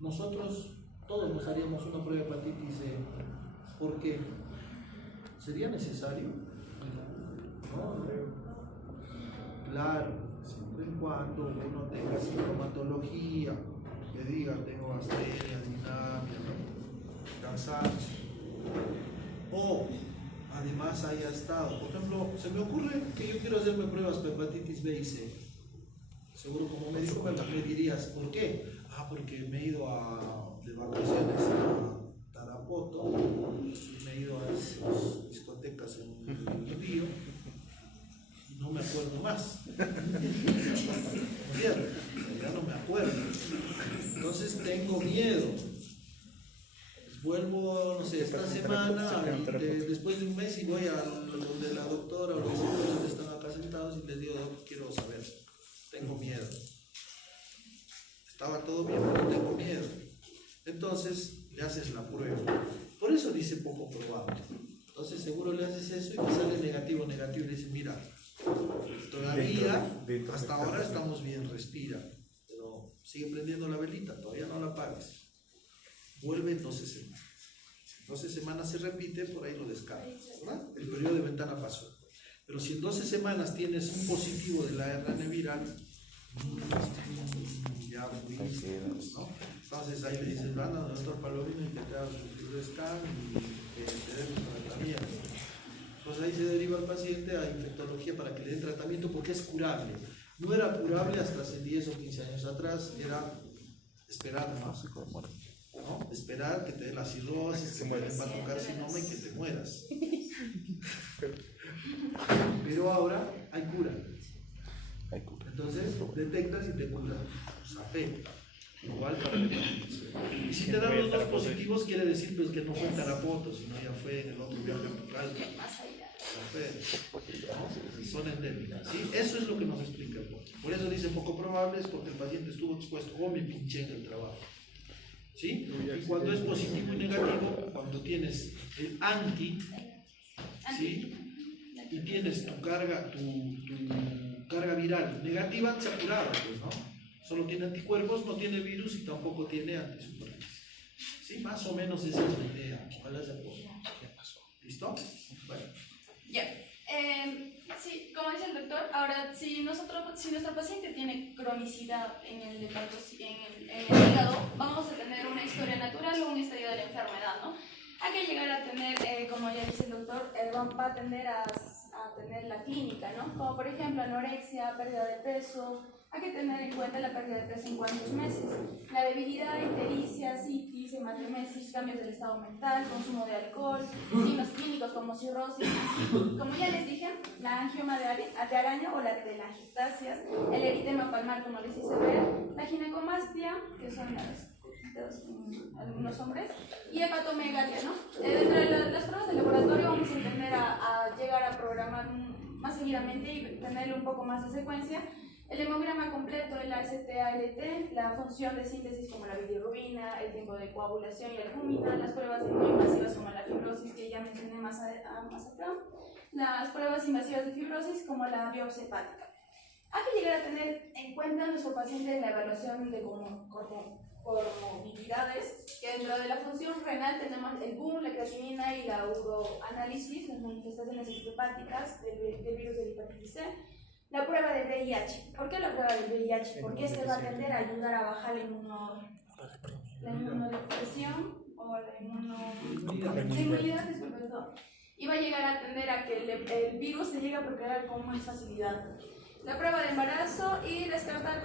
nosotros todos nos haríamos una prueba de hepatitis C, porque sería necesario, ¿no? Claro, siempre y cuando uno tenga sintomatología, que diga tengo astenia, dinamia, ¿no? Cansancio, o además haya estado, por ejemplo, se me ocurre que yo quiero hacerme pruebas de hepatitis B y C. Seguro como médico me dirías, ¿por qué? Porque me he ido de vacaciones a Tarapoto, me he ido a esas discotecas en el Río y no me acuerdo más. Ya no me acuerdo. Entonces tengo miedo. Pues vuelvo, no sé, esta semana, después de un mes, y voy a donde la doctora o los doctores están acá sentados y les digo, quiero saber. Tengo miedo. Estaba todo bien, pero tengo miedo. Entonces le haces la prueba. Por eso dice poco probable. Entonces seguro le haces eso y te sale negativo. Y dices, mira, todavía hasta ahora estamos bien, respira. Pero sigue prendiendo la velita, todavía no la apagues. Vuelve en 12 semanas. En 12 semanas se repite, por ahí lo descargas, ¿verdad? El periodo de ventana pasó. Pero si en 12 semanas tienes un positivo de la ARN viral, ya fuiste, ¿no? Entonces ahí le dices, anda al doctor Palomino y que te haga su FibroScan y que te dé un tratamiento. Entonces ahí se deriva al paciente a infectología para que le den tratamiento, porque es curable. No era curable hasta hace 10 o 15 años atrás, era esperar más, ¿no? Esperar que te dé la cirrosis, que te dé el hepatocarcinoma y que te mueras. Pero ahora hay cura. Entonces detectas y te cura. Pues afecta. Igual para el hepatitis. Y si te dan los dos positivos, quiere decir pues, que no fue en Tarapoto, sino ya fue en el otro viaje apical. ¿No? Son endémicas. ¿Sí? Eso es lo que nos explica el poco. Por eso dice poco probable, es porque el paciente estuvo expuesto o me pinché en el trabajo. ¿Sí? Y cuando es positivo y negativo, cuando tienes el anti, ¿sí? Y tienes tu carga viral negativa, se ha curado, pues, ¿no? Solo tiene anticuerpos, no tiene virus y tampoco tiene antisuperficie. ¿Sí? Más o menos esa es la idea. Ojalá se pueda. ¿Listo? Bueno. Ya. Sí, como dice el doctor, ahora si nuestro paciente tiene cronicidad en el hígado, vamos a tener una historia natural o una historia de la enfermedad, ¿no? Hay que llegar a tener, como ya dice el doctor, va a tender a tener la clínica, ¿no? Como por ejemplo anorexia, pérdida de peso. Hay que tener en cuenta la pérdida de peso en cuántos meses, la debilidad, ictericia, citis, hematemesis, cambios del estado mental, consumo de alcohol, signos clínicos como cirrosis, como ya les dije, la angioma de araña o la telangiectasias, el eritema palmar como les hice ver, la ginecomastia, que son algunos hombres, y hepatomegalia, ¿no? Dentro de las pruebas de laboratorio vamos a entender a llegar a programar más seguidamente y tenerle un poco más de secuencia. El hemograma completo, el AST-ALT, la función de síntesis como la bilirrubina, el tiempo de coagulación y albúmina, las pruebas no invasivas como la fibrosis que ya mencioné más acá, las pruebas invasivas de fibrosis como la biopsia hepática. Hay que llegar a tener en cuenta a nuestro paciente en la evaluación de comorbilidades, que dentro de la función renal tenemos el BUN, la creatinina y la uroanálisis, las manifestaciones hepáticas del virus de la hepatitis C. La prueba de VIH. ¿Por qué la prueba de VIH? Porque este va a tender a ayudar a bajar la inmunodepresión o la inmunidad, disculpe, doctor. Y va a llegar a tender a que el virus se llegue a propagar con más facilidad. La prueba de embarazo y descartar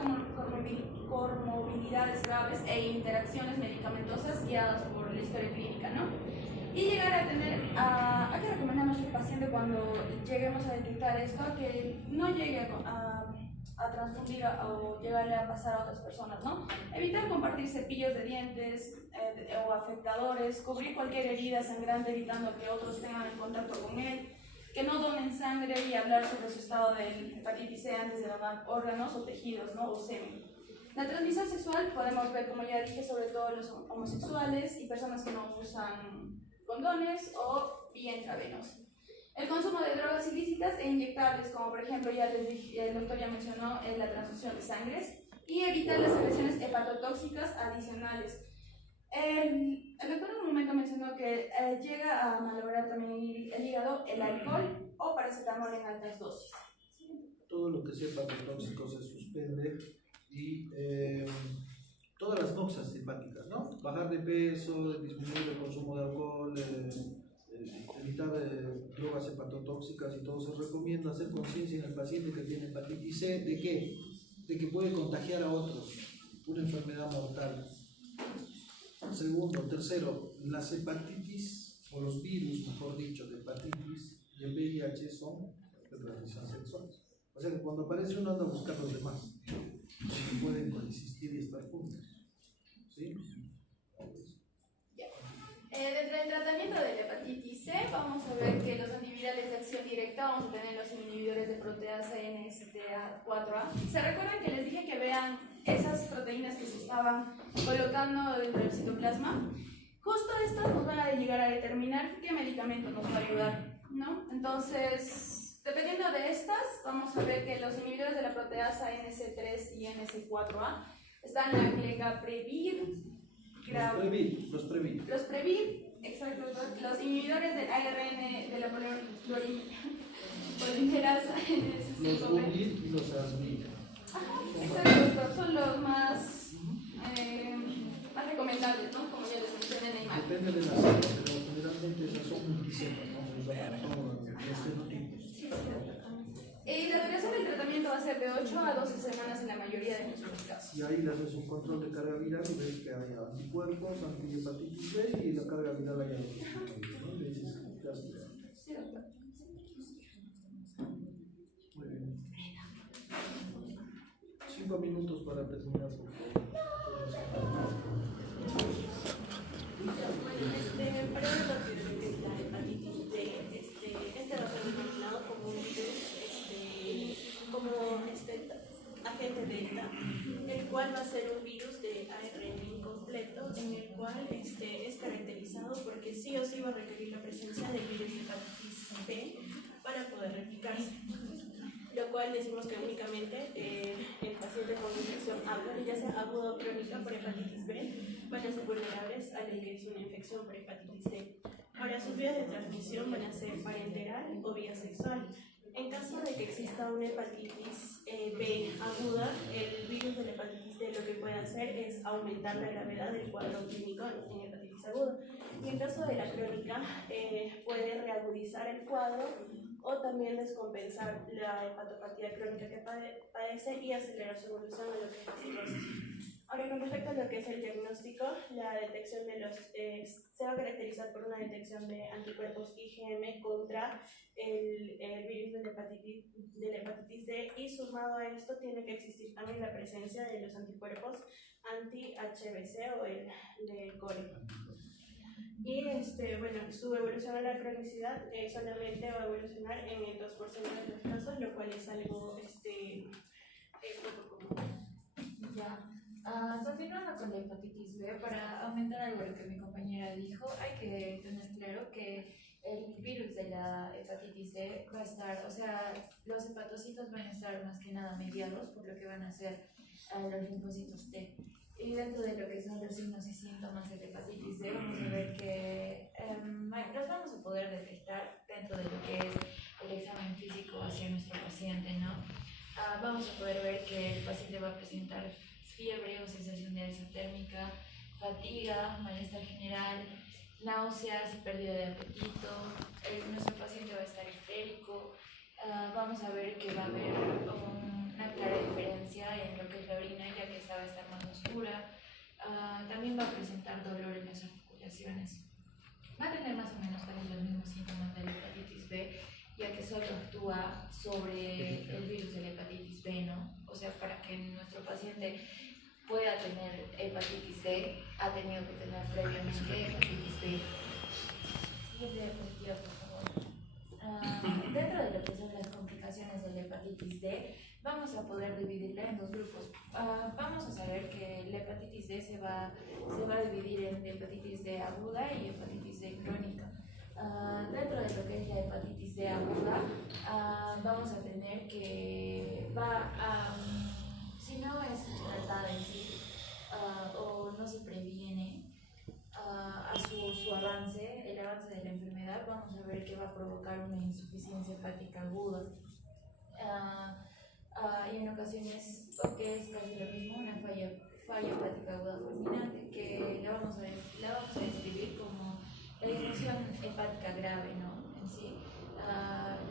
comorbilidades graves e interacciones medicamentosas guiadas por la historia clínica, ¿no? Y llegar a tener, hay que recomendar a nuestro paciente cuando lleguemos a detectar esto, que no llegue a transfundir o llegarle a pasar a otras personas, ¿no? Evitar compartir cepillos de dientes o afectadores, cubrir cualquier herida sangrante evitando que otros tengan en contacto con él, que no donen sangre y hablar sobre su estado de hepatitis C antes de donar órganos o tejidos, ¿no? O semen. La transmisión sexual podemos ver, como ya dije, sobre todo los homosexuales y personas que no usan condones o vía intravenosa. El consumo de drogas ilícitas e inyectables, como por ejemplo ya les dije, el doctor ya mencionó la transfusión de sangres, y evitar las agresiones hepatotóxicas adicionales. El doctor en un momento mencionó que llega a malograr también el hígado, el alcohol o paracetamol en altas dosis. Todo lo que sea hepatotóxico se suspende y todas las noxias hepáticas, ¿no? Bajar de peso, disminuir el consumo de alcohol, evitar drogas hepatotóxicas y todo. Se recomienda hacer conciencia en el paciente que tiene hepatitis C. ¿De qué? De que puede contagiar a otros, una enfermedad mortal. Segundo, tercero, las hepatitis o los virus, mejor dicho, de hepatitis y el VIH son de transmisión sexual. O sea que cuando aparece uno anda a buscar a los demás, que pueden coexistir y estar juntos. ¿Sí? Dentro del tratamiento de la hepatitis C, vamos a ver que los antivirales de acción directa, vamos a tener los inhibidores de proteasa NSTA4A. ¿Se recuerdan que les dije que vean esas proteínas que se estaban colocando dentro del citoplasma? Justo estas nos van a llegar a determinar qué medicamento nos va a ayudar, ¿no? Entonces, dependiendo de estas, vamos a ver que los inhibidores de la proteasa NC3 y NC4A están la glecaprevir, Los Previr. Exacto, los inhibidores del ARN de la polimerasa NS5. Los Bumid y los Asmid. Exacto, son los más recomendables, ¿no? Como ya les mencioné en la imagen. Depende de la cepa, pero generalmente esas son multicepas, ¿no? Se usan los fenotipos. Y la duración del tratamiento va a ser de 8 a 12 semanas en la mayoría de nuestros casos. Y ahí le haces un control de carga viral y ves que hay anticuerpos, antihepatitis B y la carga viral hay algo. ¿No? Le dices, ya está. Sí, doctor. Muy bien. 5 minutos para terminar, por favor. Para lo que es la hepatitis B, este va a ser denominado como un virus, agente delta, el cual va a ser un virus de ARN incompleto, en el cual es caracterizado porque sí o sí va a requerir la presencia del virus de hepatitis B para poder replicarse. Lo cual decimos que únicamente el paciente con infección aguda, ya sea aguda o crónica por hepatitis B, van a ser vulnerables a lo que es una infección por hepatitis C. Ahora, sus vías de transmisión van a ser parenteral o vía sexual. En caso de que exista una hepatitis B aguda, el virus de la hepatitis D lo que puede hacer es aumentar la gravedad del cuadro clínico en hepatitis aguda. Y en caso de la crónica, puede reagudizar el cuadro o también descompensar la hepatopatía crónica que padece y acelerar su evolución a lo que es la cirrosis. Ahora, con respecto a lo que es el diagnóstico, la detección de los se va a caracterizar por una detección de anticuerpos IgM contra el virus de la hepatitis D, y sumado a esto tiene que existir también la presencia de los anticuerpos anti-HBC o el de core. Y bueno, su evolución a la cronicidad solamente va a evolucionar en el 2% de los casos, lo cual es algo poco común. Ya. Continuando con la hepatitis B, para aumentar algo lo que mi compañera dijo, hay que tener claro que el virus de la hepatitis D va a estar, o sea, los hepatocitos van a estar más que nada mediados por lo que van a ser los linfocitos T. Y dentro de lo que son los signos y síntomas de la hepatitis D, vamos a ver que los vamos a poder detectar dentro de lo que es el examen físico hacia nuestro paciente, ¿no? Vamos a poder ver que el paciente va a presentar fiebre o sensación de alza térmica, fatiga, malestar general, náuseas y pérdida de apetito. Nuestro paciente va a estar histérico. Vamos a ver que va a haber una clara diferencia en lo que es la orina, ya que esta va a estar más oscura. También va a presentar dolor en las articulaciones. Va a tener más o menos casi los mismos síntomas de la hepatitis B, ya que solo actúa sobre el virus de la hepatitis B, ¿no? O sea, para que nuestro paciente pueda tener hepatitis D, ha tenido que tener previamente hepatitis B. Siguiente diapositiva, por favor. Dentro de lo que son las complicaciones de la hepatitis D, vamos a poder dividirla en dos grupos. Vamos a saber que la hepatitis D se va a dividir en hepatitis D aguda y hepatitis D crónica. Dentro de lo que es la hepatitis D aguda, vamos a tener que si no es tratada en sí o no se previene a su avance, el avance de la enfermedad, vamos a ver que va a provocar una insuficiencia hepática aguda. Y en ocasiones, que es casi lo mismo, una falla hepática aguda fulminante, que la vamos a describir como la disfunción hepática grave, ¿no? En sí,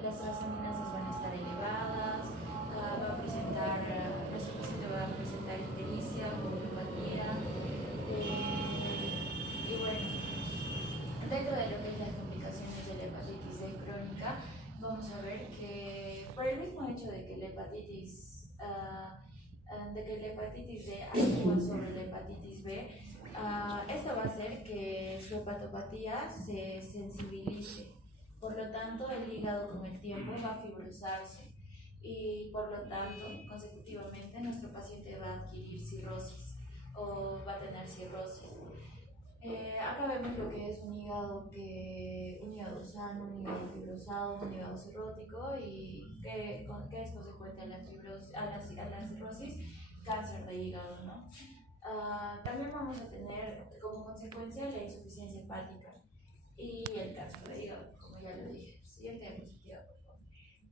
las transaminasas van a estar elevadas, nuestro paciente va a presentar ictericia, coagulopatía, y bueno, dentro de lo que es las complicaciones de la hepatitis D crónica, vamos a ver que por el mismo hecho de que la hepatitis D actúa sobre la hepatitis B, esto va a hacer que su hepatopatía se sensibilice. Por lo tanto, el hígado con el tiempo va a fibrosarse y por lo tanto, consecutivamente, nuestro paciente va a adquirir cirrosis o va a tener cirrosis. Acá vemos lo que es un hígado sano, un hígado fibrosado, un hígado cirrótico, y que es consecuente a la cirrosis, cáncer de hígado, ¿no? También vamos a tener como consecuencia la insuficiencia hepática y el cáncer de hígado, como ya lo dije. Siguiente diapositiva, por favor.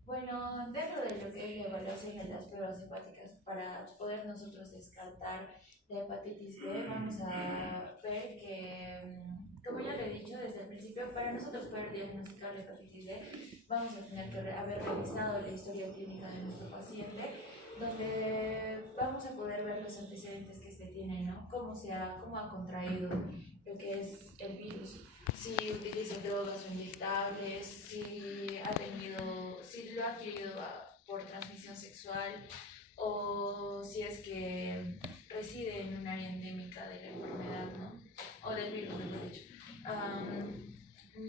Bueno, dentro de lo que es la evaluación de las pruebas hepáticas para poder nosotros descartar la hepatitis B, vamos a ver que, como ya lo he dicho desde el principio, para nosotros poder diagnosticar la hepatitis B, vamos a tener que haber revisado la historia clínica de nuestro paciente, donde vamos a poder ver los antecedentes que se tiene, ¿no? Cómo ha contraído lo que es el virus, si utiliza drogas o inyectables, si lo ha adquirido por transmisión sexual, o si es que reside en un área endémica de la enfermedad, ¿no? O del virus, mejor dicho.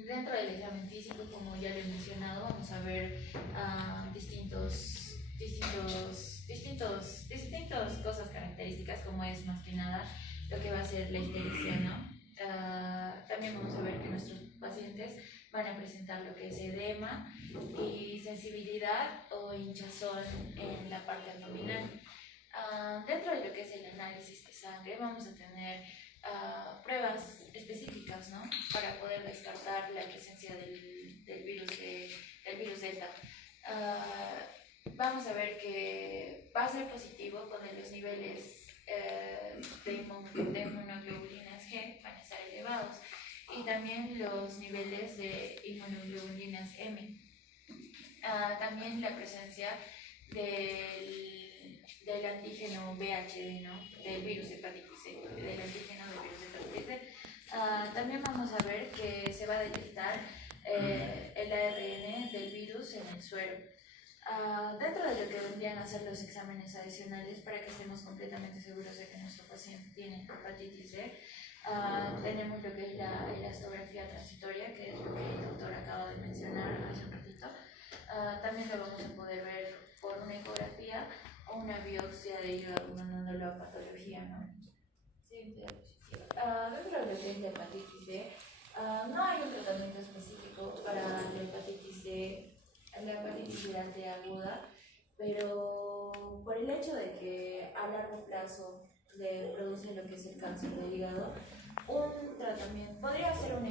Dentro del examen físico, como ya lo he mencionado, vamos a ver distintas cosas características, como es más que nada lo que va a ser la ictericia, ¿no? También vamos a ver que nuestros pacientes van a presentar lo que es edema y sensibilidad o hinchazón en la parte abdominal. Dentro de lo que es el análisis de sangre, vamos a tener pruebas específicas, ¿no? Para poder descartar la presencia del virus Delta. Vamos a ver que va a ser positivo cuando los niveles de inmunoglobulinas G van a estar elevados y también los niveles de inmunoglobulinas M. También la presencia del antígeno VHD, ¿no? Del virus de hepatitis C, del antígeno del virus de hepatitis C. También vamos a ver que se va a detectar el ARN del virus en el suero. Dentro de lo que vendrían a ser los exámenes adicionales para que estemos completamente seguros de que nuestro paciente tiene hepatitis C, tenemos lo que es la elastografía transitoria, que es lo que el doctor acaba de mencionar hace un ratito. También lo vamos a poder ver por una ecografía o una biopsia de hígado, mandándolo a patología, ¿no? Sí, dentro de lo que es la hepatitis C, no hay un tratamiento específico para la hepatitis C, la hepatitis viral aguda, pero por el hecho de que a largo plazo le produce lo que es el cáncer de hígado, un tratamiento podría ser una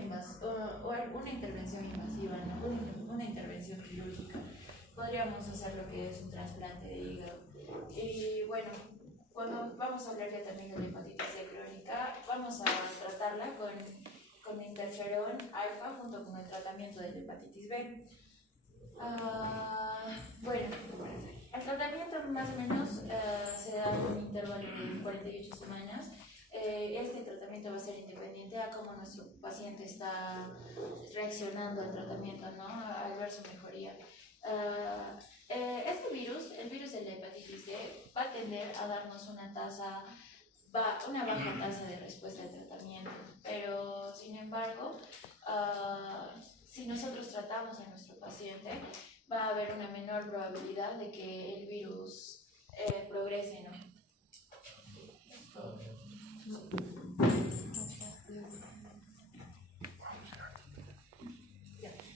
intervención invasiva, ¿no? Una intervención quirúrgica. Podríamos hacer lo que es un trasplante de hígado. Y bueno, cuando vamos a hablarle también de la hepatitis C crónica, vamos a tratarla con interferón alfa junto con el tratamiento de la hepatitis B. Bueno, el tratamiento más o menos se da en un intervalo de 48 semanas. Este tratamiento va a ser independiente a cómo nuestro paciente está reaccionando al tratamiento, ¿no? Al ver su mejoría. Este virus, el virus de la hepatitis C, va a tender a darnos una baja tasa de respuesta al tratamiento, pero sin embargo, si nosotros tratamos a nuestro paciente, va a haber una menor probabilidad de que el virus progrese, ¿no?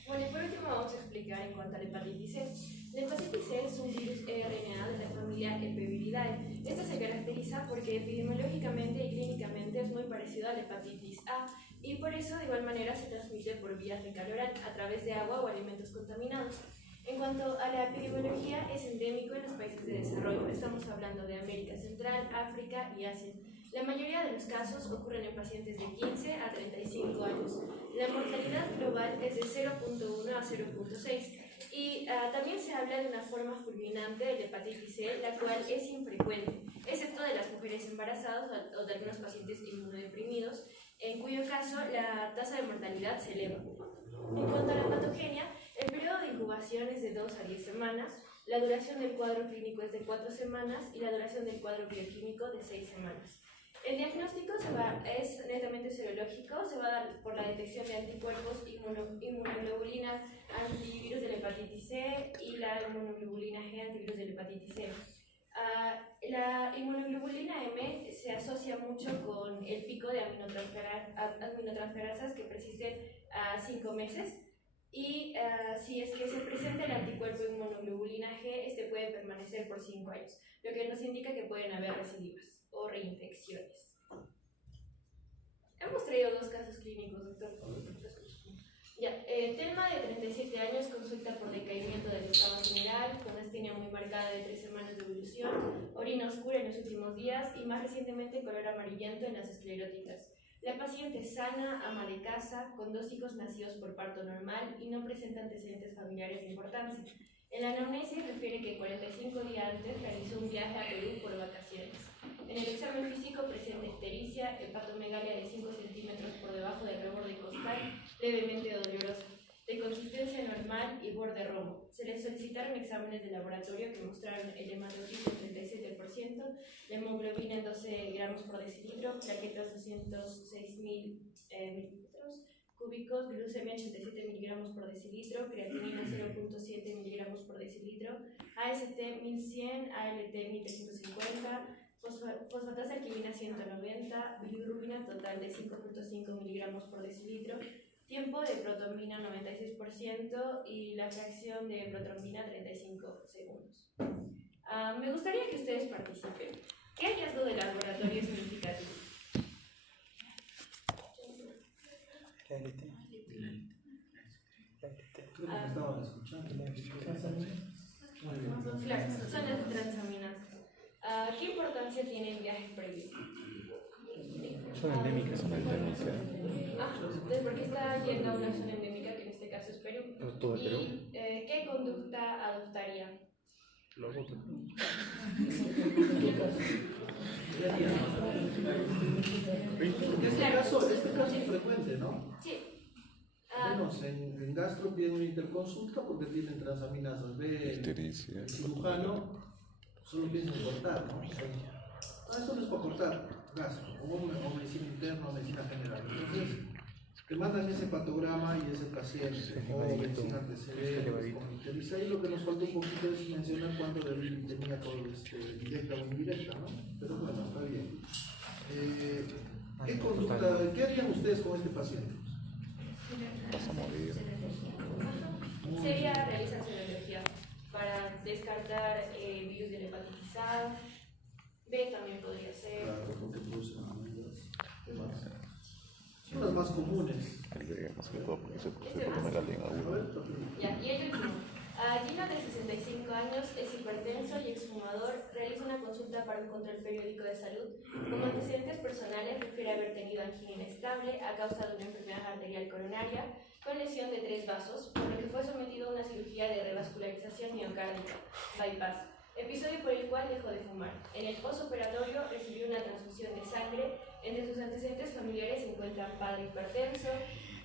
Bueno, y por último vamos a explicar en cuanto a la hepatitis C. La hepatitis C es un virus RNA de la familia Hepaviridae. Esta se caracteriza porque epidemiológicamente y clínicamente es muy parecido a la hepatitis A y por eso de igual manera se transmite por vía fecal oral a través de agua o alimentos contaminados. En cuanto a la epidemiología, es endémico en los países de desarrollo. Estamos hablando de América Central, África y Asia. La mayoría de los casos ocurren en pacientes de 15 a 35 años. La mortalidad global es de 0.1 a 0.6 y también se habla de una forma fulminante de la hepatitis C, la cual es infrecuente, excepto de las mujeres embarazadas o de algunos pacientes inmunodeprimidos, en cuyo caso la tasa de mortalidad se eleva. En cuanto a la patogenia, el periodo de incubación es de 2 a 10 semanas, la duración del cuadro clínico es de 4 semanas y la duración del cuadro bioquímico de 6 semanas. El diagnóstico es netamente serológico, se va a dar por la detección de anticuerpos inmunoglobulina antivirus de la hepatitis C y la inmunoglobulina G antivirus de la hepatitis C. La inmunoglobulina M se asocia mucho con el pico de aminotransferasas que persisten a 5 meses y si es que se presenta el anticuerpo inmunoglobulina G, este puede permanecer por 5 años, lo que nos indica que pueden haber recidivas o reinfecciones. Hemos traído 2 casos clínicos, doctor. Ya, Telma, de 37 años, consulta por decaimiento del estado general, con astenia muy marcada de 3 semanas de evolución, orina oscura en los últimos días y más recientemente color amarillento en las escleróticas. La paciente es sana, ama de casa, con 2 hijos nacidos por parto normal y no presenta antecedentes familiares de importancia. En la anamnesis refiere que 45 días antes realizó un viaje a Perú por vacaciones. En el examen físico presenta ictericia, hepatomegalia de 5 centímetros por debajo del reborde costal, levemente dolorosa, de consistencia normal y borde romo. Se le solicitaron exámenes de laboratorio que mostraron el hematocrito en 37%, la hemoglobina en 12 gramos por decilitro, plaquetas 206.000 mililitros cúbicos, glucemia 87 miligramos por decilitro, creatinina 0.7 miligramos por decilitro, AST 1100, ALT 1350, fosfatasa alquilina 190, bilirrubina total de 5.5 miligramos por decilitro, tiempo de protrombina 96% y la fracción de protrombina 35 segundos. Me gustaría que ustedes participen. ¿Qué hallazgo de laboratorio es significativo? Creo que me estaban escuchando. Claro, son las transaminasas. ¿Qué importancia tiene el viaje previo? Son endémicas. Es porque está yendo a una zona endémica que en este caso es Perú. Todo el Perú. ¿Y qué conducta adoptaría? Los otros. Este caso es frecuente, ¿no? Sí. Vemos en gastro piden una interconsulta porque tienen transaminasas. Ve el cirujano, solo piensa en cortar, ¿no? Eso no es para cortar gastro, o medicina interna o medicina general. Entonces, te mandan ese patograma y ese paciente, o medicina antecedentes, y ahí lo que nos falta un poquito es mencionar cuánto de virus tenía todo directa o indirecta, ¿no? Pero bueno, está bien. ¿Qué harían ustedes con este paciente? Vas a morir. Sería realizar serología para descartar virus de la hepatitis A, B también podría ser. Claro, porque producen son las más comunes. Más que todo porque se come la lengua. Ya, y el último. Gino, de 65 años, es hipertenso y exfumador, realiza una consulta para un control periódico de salud. Como antecedentes personales, refiere haber tenido angina inestable a causa de una enfermedad arterial coronaria con lesión de 3 vasos, por lo que fue sometido a una cirugía de revascularización miocárdica, bypass, episodio por el cual dejó de fumar. En el postoperatorio recibió una transfusión de sangre. Entre sus antecedentes familiares se encuentran padre hipertenso,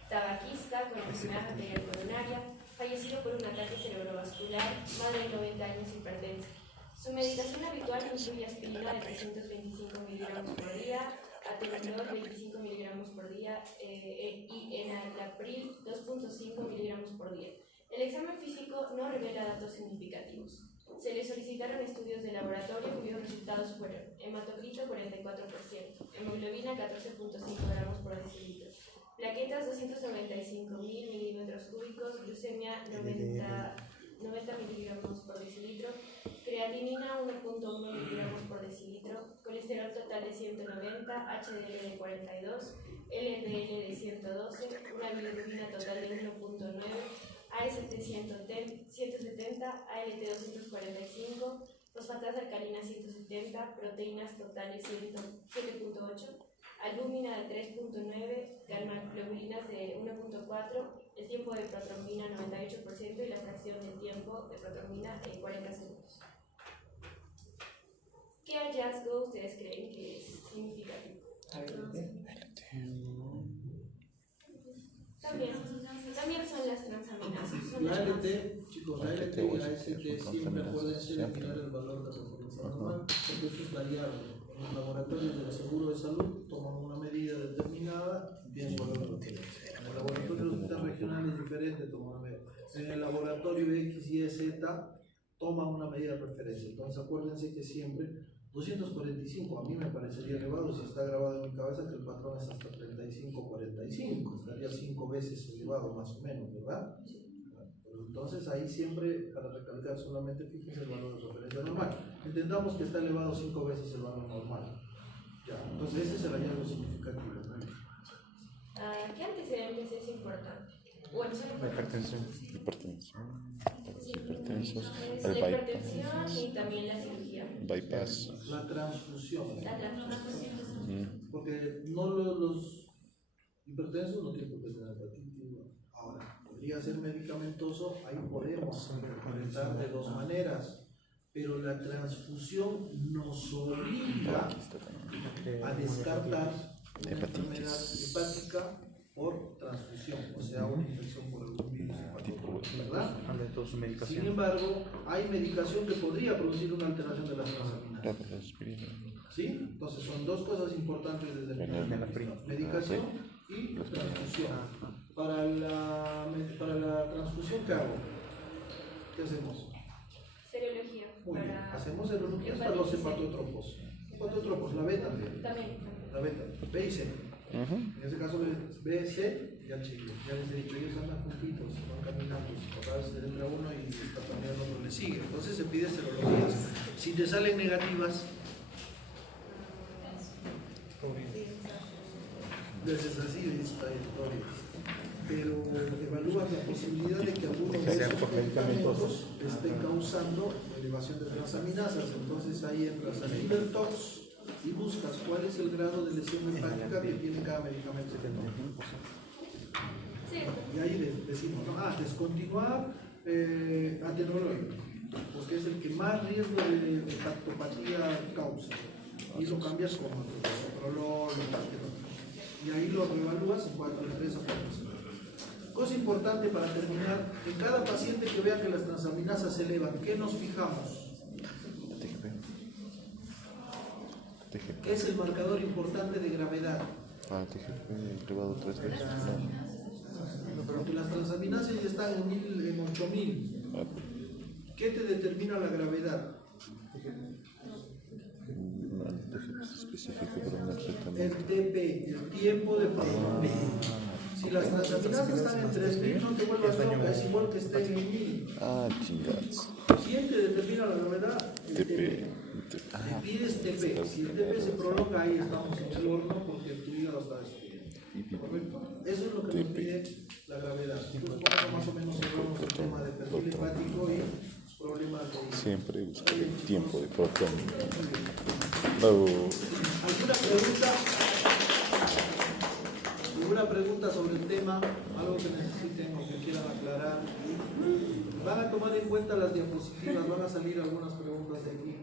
tabaquista con enfermedad arterial coronaria, fallecido por un ataque cerebrovascular, madre de 90 años hipertensa. Su medicación habitual incluye aspirina de 325 miligramos por día, atenolol 25 miligramos por día y enalapril 2.5 miligramos por día. El examen físico no revela datos significativos. Se le solicitaron estudios de laboratorio cuyos resultados fueron hematocrito 44%, hemoglobina 14.5 gramos por decilitro, plaquetas 295.000 milímetros cúbicos, glucemia 90 miligramos por decilitro, creatinina 1.1 miligramos por decilitro, colesterol total de 190, HDL de 42, LDL de 112, una bilirrubina total de 1.9, AST 170, ALT 245, fosfatas alcalinas 170, proteínas totales 7.8, albúmina de 3.9, gamma-globulinas de 1.4, el tiempo de protrombina 98% y la fracción del tiempo de protrombina en 40 segundos. ¿Qué hallazgo ustedes creen que es significativo? También son las transaminasas. La ALT, chicos, la ALT y la AST siempre pueden ser eliminar el valor de referencia normal, porque eso es variable. En los laboratorios del seguro de salud toman una medida determinada y tienen su valor de referencia. En el laboratorio del hospital regional es diferente, toman una medida. En el laboratorio X, Y, Z toman una medida de referencia. Entonces acuérdense que siempre 245 a mí me parecería elevado si está grabado en mi cabeza que el patrón es hasta 35-45, estaría 5 veces elevado más o menos, ¿verdad? Pero entonces ahí siempre, para recalcar solamente, fíjense el valor de referencia normal. Entendamos que está elevado 5 veces el valor normal. Ya, entonces ese es el hallazgo significativo, ¿no? ¿Qué antecedentes es importante? Bueno, La hipertensión. es la hipertensión y también la cirugía. Bypass. La transfusión. La transfusión. Porque no los hipertensos no tienen por qué tener hepatitis. Ahora, podría ser medicamentoso, ahí podemos interpretar de 2 maneras, pero la transfusión nos obliga a descartar una enfermedad hepática por transfusión, o sea, una infección por algún virus hepático, ¿verdad? Sin embargo, hay medicación que podría producir una alteración de las transaminasas. ¿Sí? Entonces son 2 cosas importantes desde el punto de vista: medicación y transfusión. Para la transfusión, ¿qué hago? ¿Qué hacemos? Serología. Muy bien, hacemos serología para los hepatotropos. Hepatotropos, la beta también. La beta, B y C. En ese caso, B, C y H. Ya les he dicho, ellos andan juntitos, van caminando. A veces entra uno y está también el otro le sigue. Entonces se pide serologías. Si te salen negativas, entonces así es esta historia. pero evalúan la posibilidad de que algunos de esos medicamentos estén causando elevación de transaminasas. Entonces ahí entras al Libertox y buscas cuál es el grado de lesión hepática que tiene cada medicamento. Y ahí decimos, ¿no? Descontinuar atenolol, porque es el que más riesgo de hepatopatía causa. Y lo cambias con soprolol, y ahí lo reevalúas en cuanto a 3 o 4 semanas. Cosa importante para terminar, en cada paciente que vea que las transaminasas se elevan, ¿qué nos fijamos? ¿Qué es el marcador importante de gravedad? TGP elevado 3 veces. Porque las transaminasas ya están en 8000. ¿Qué te determina la gravedad? Específico, pero no sé El también. TP, el tiempo de paso. Si las transaminasas están en 3000, no te vuelvas loca, es igual que estén en 1000. Chingados. ¿Quién te determina la gravedad? El TP. Le pides TP. Si el TP se prolonga, ahí estamos en el horno porque tu hígado está destruido. ¿Correcto? Eso es lo que nos pide la gravedad. Entonces, con eso más o menos cerramos el tema de perfil hepático y problemas de... Siempre buscar el tiempo de protón. ¿Alguna pregunta sobre el tema? ¿Algo que necesiten o que quieran aclarar? Van a tomar en cuenta las diapositivas, van a salir algunas preguntas de aquí.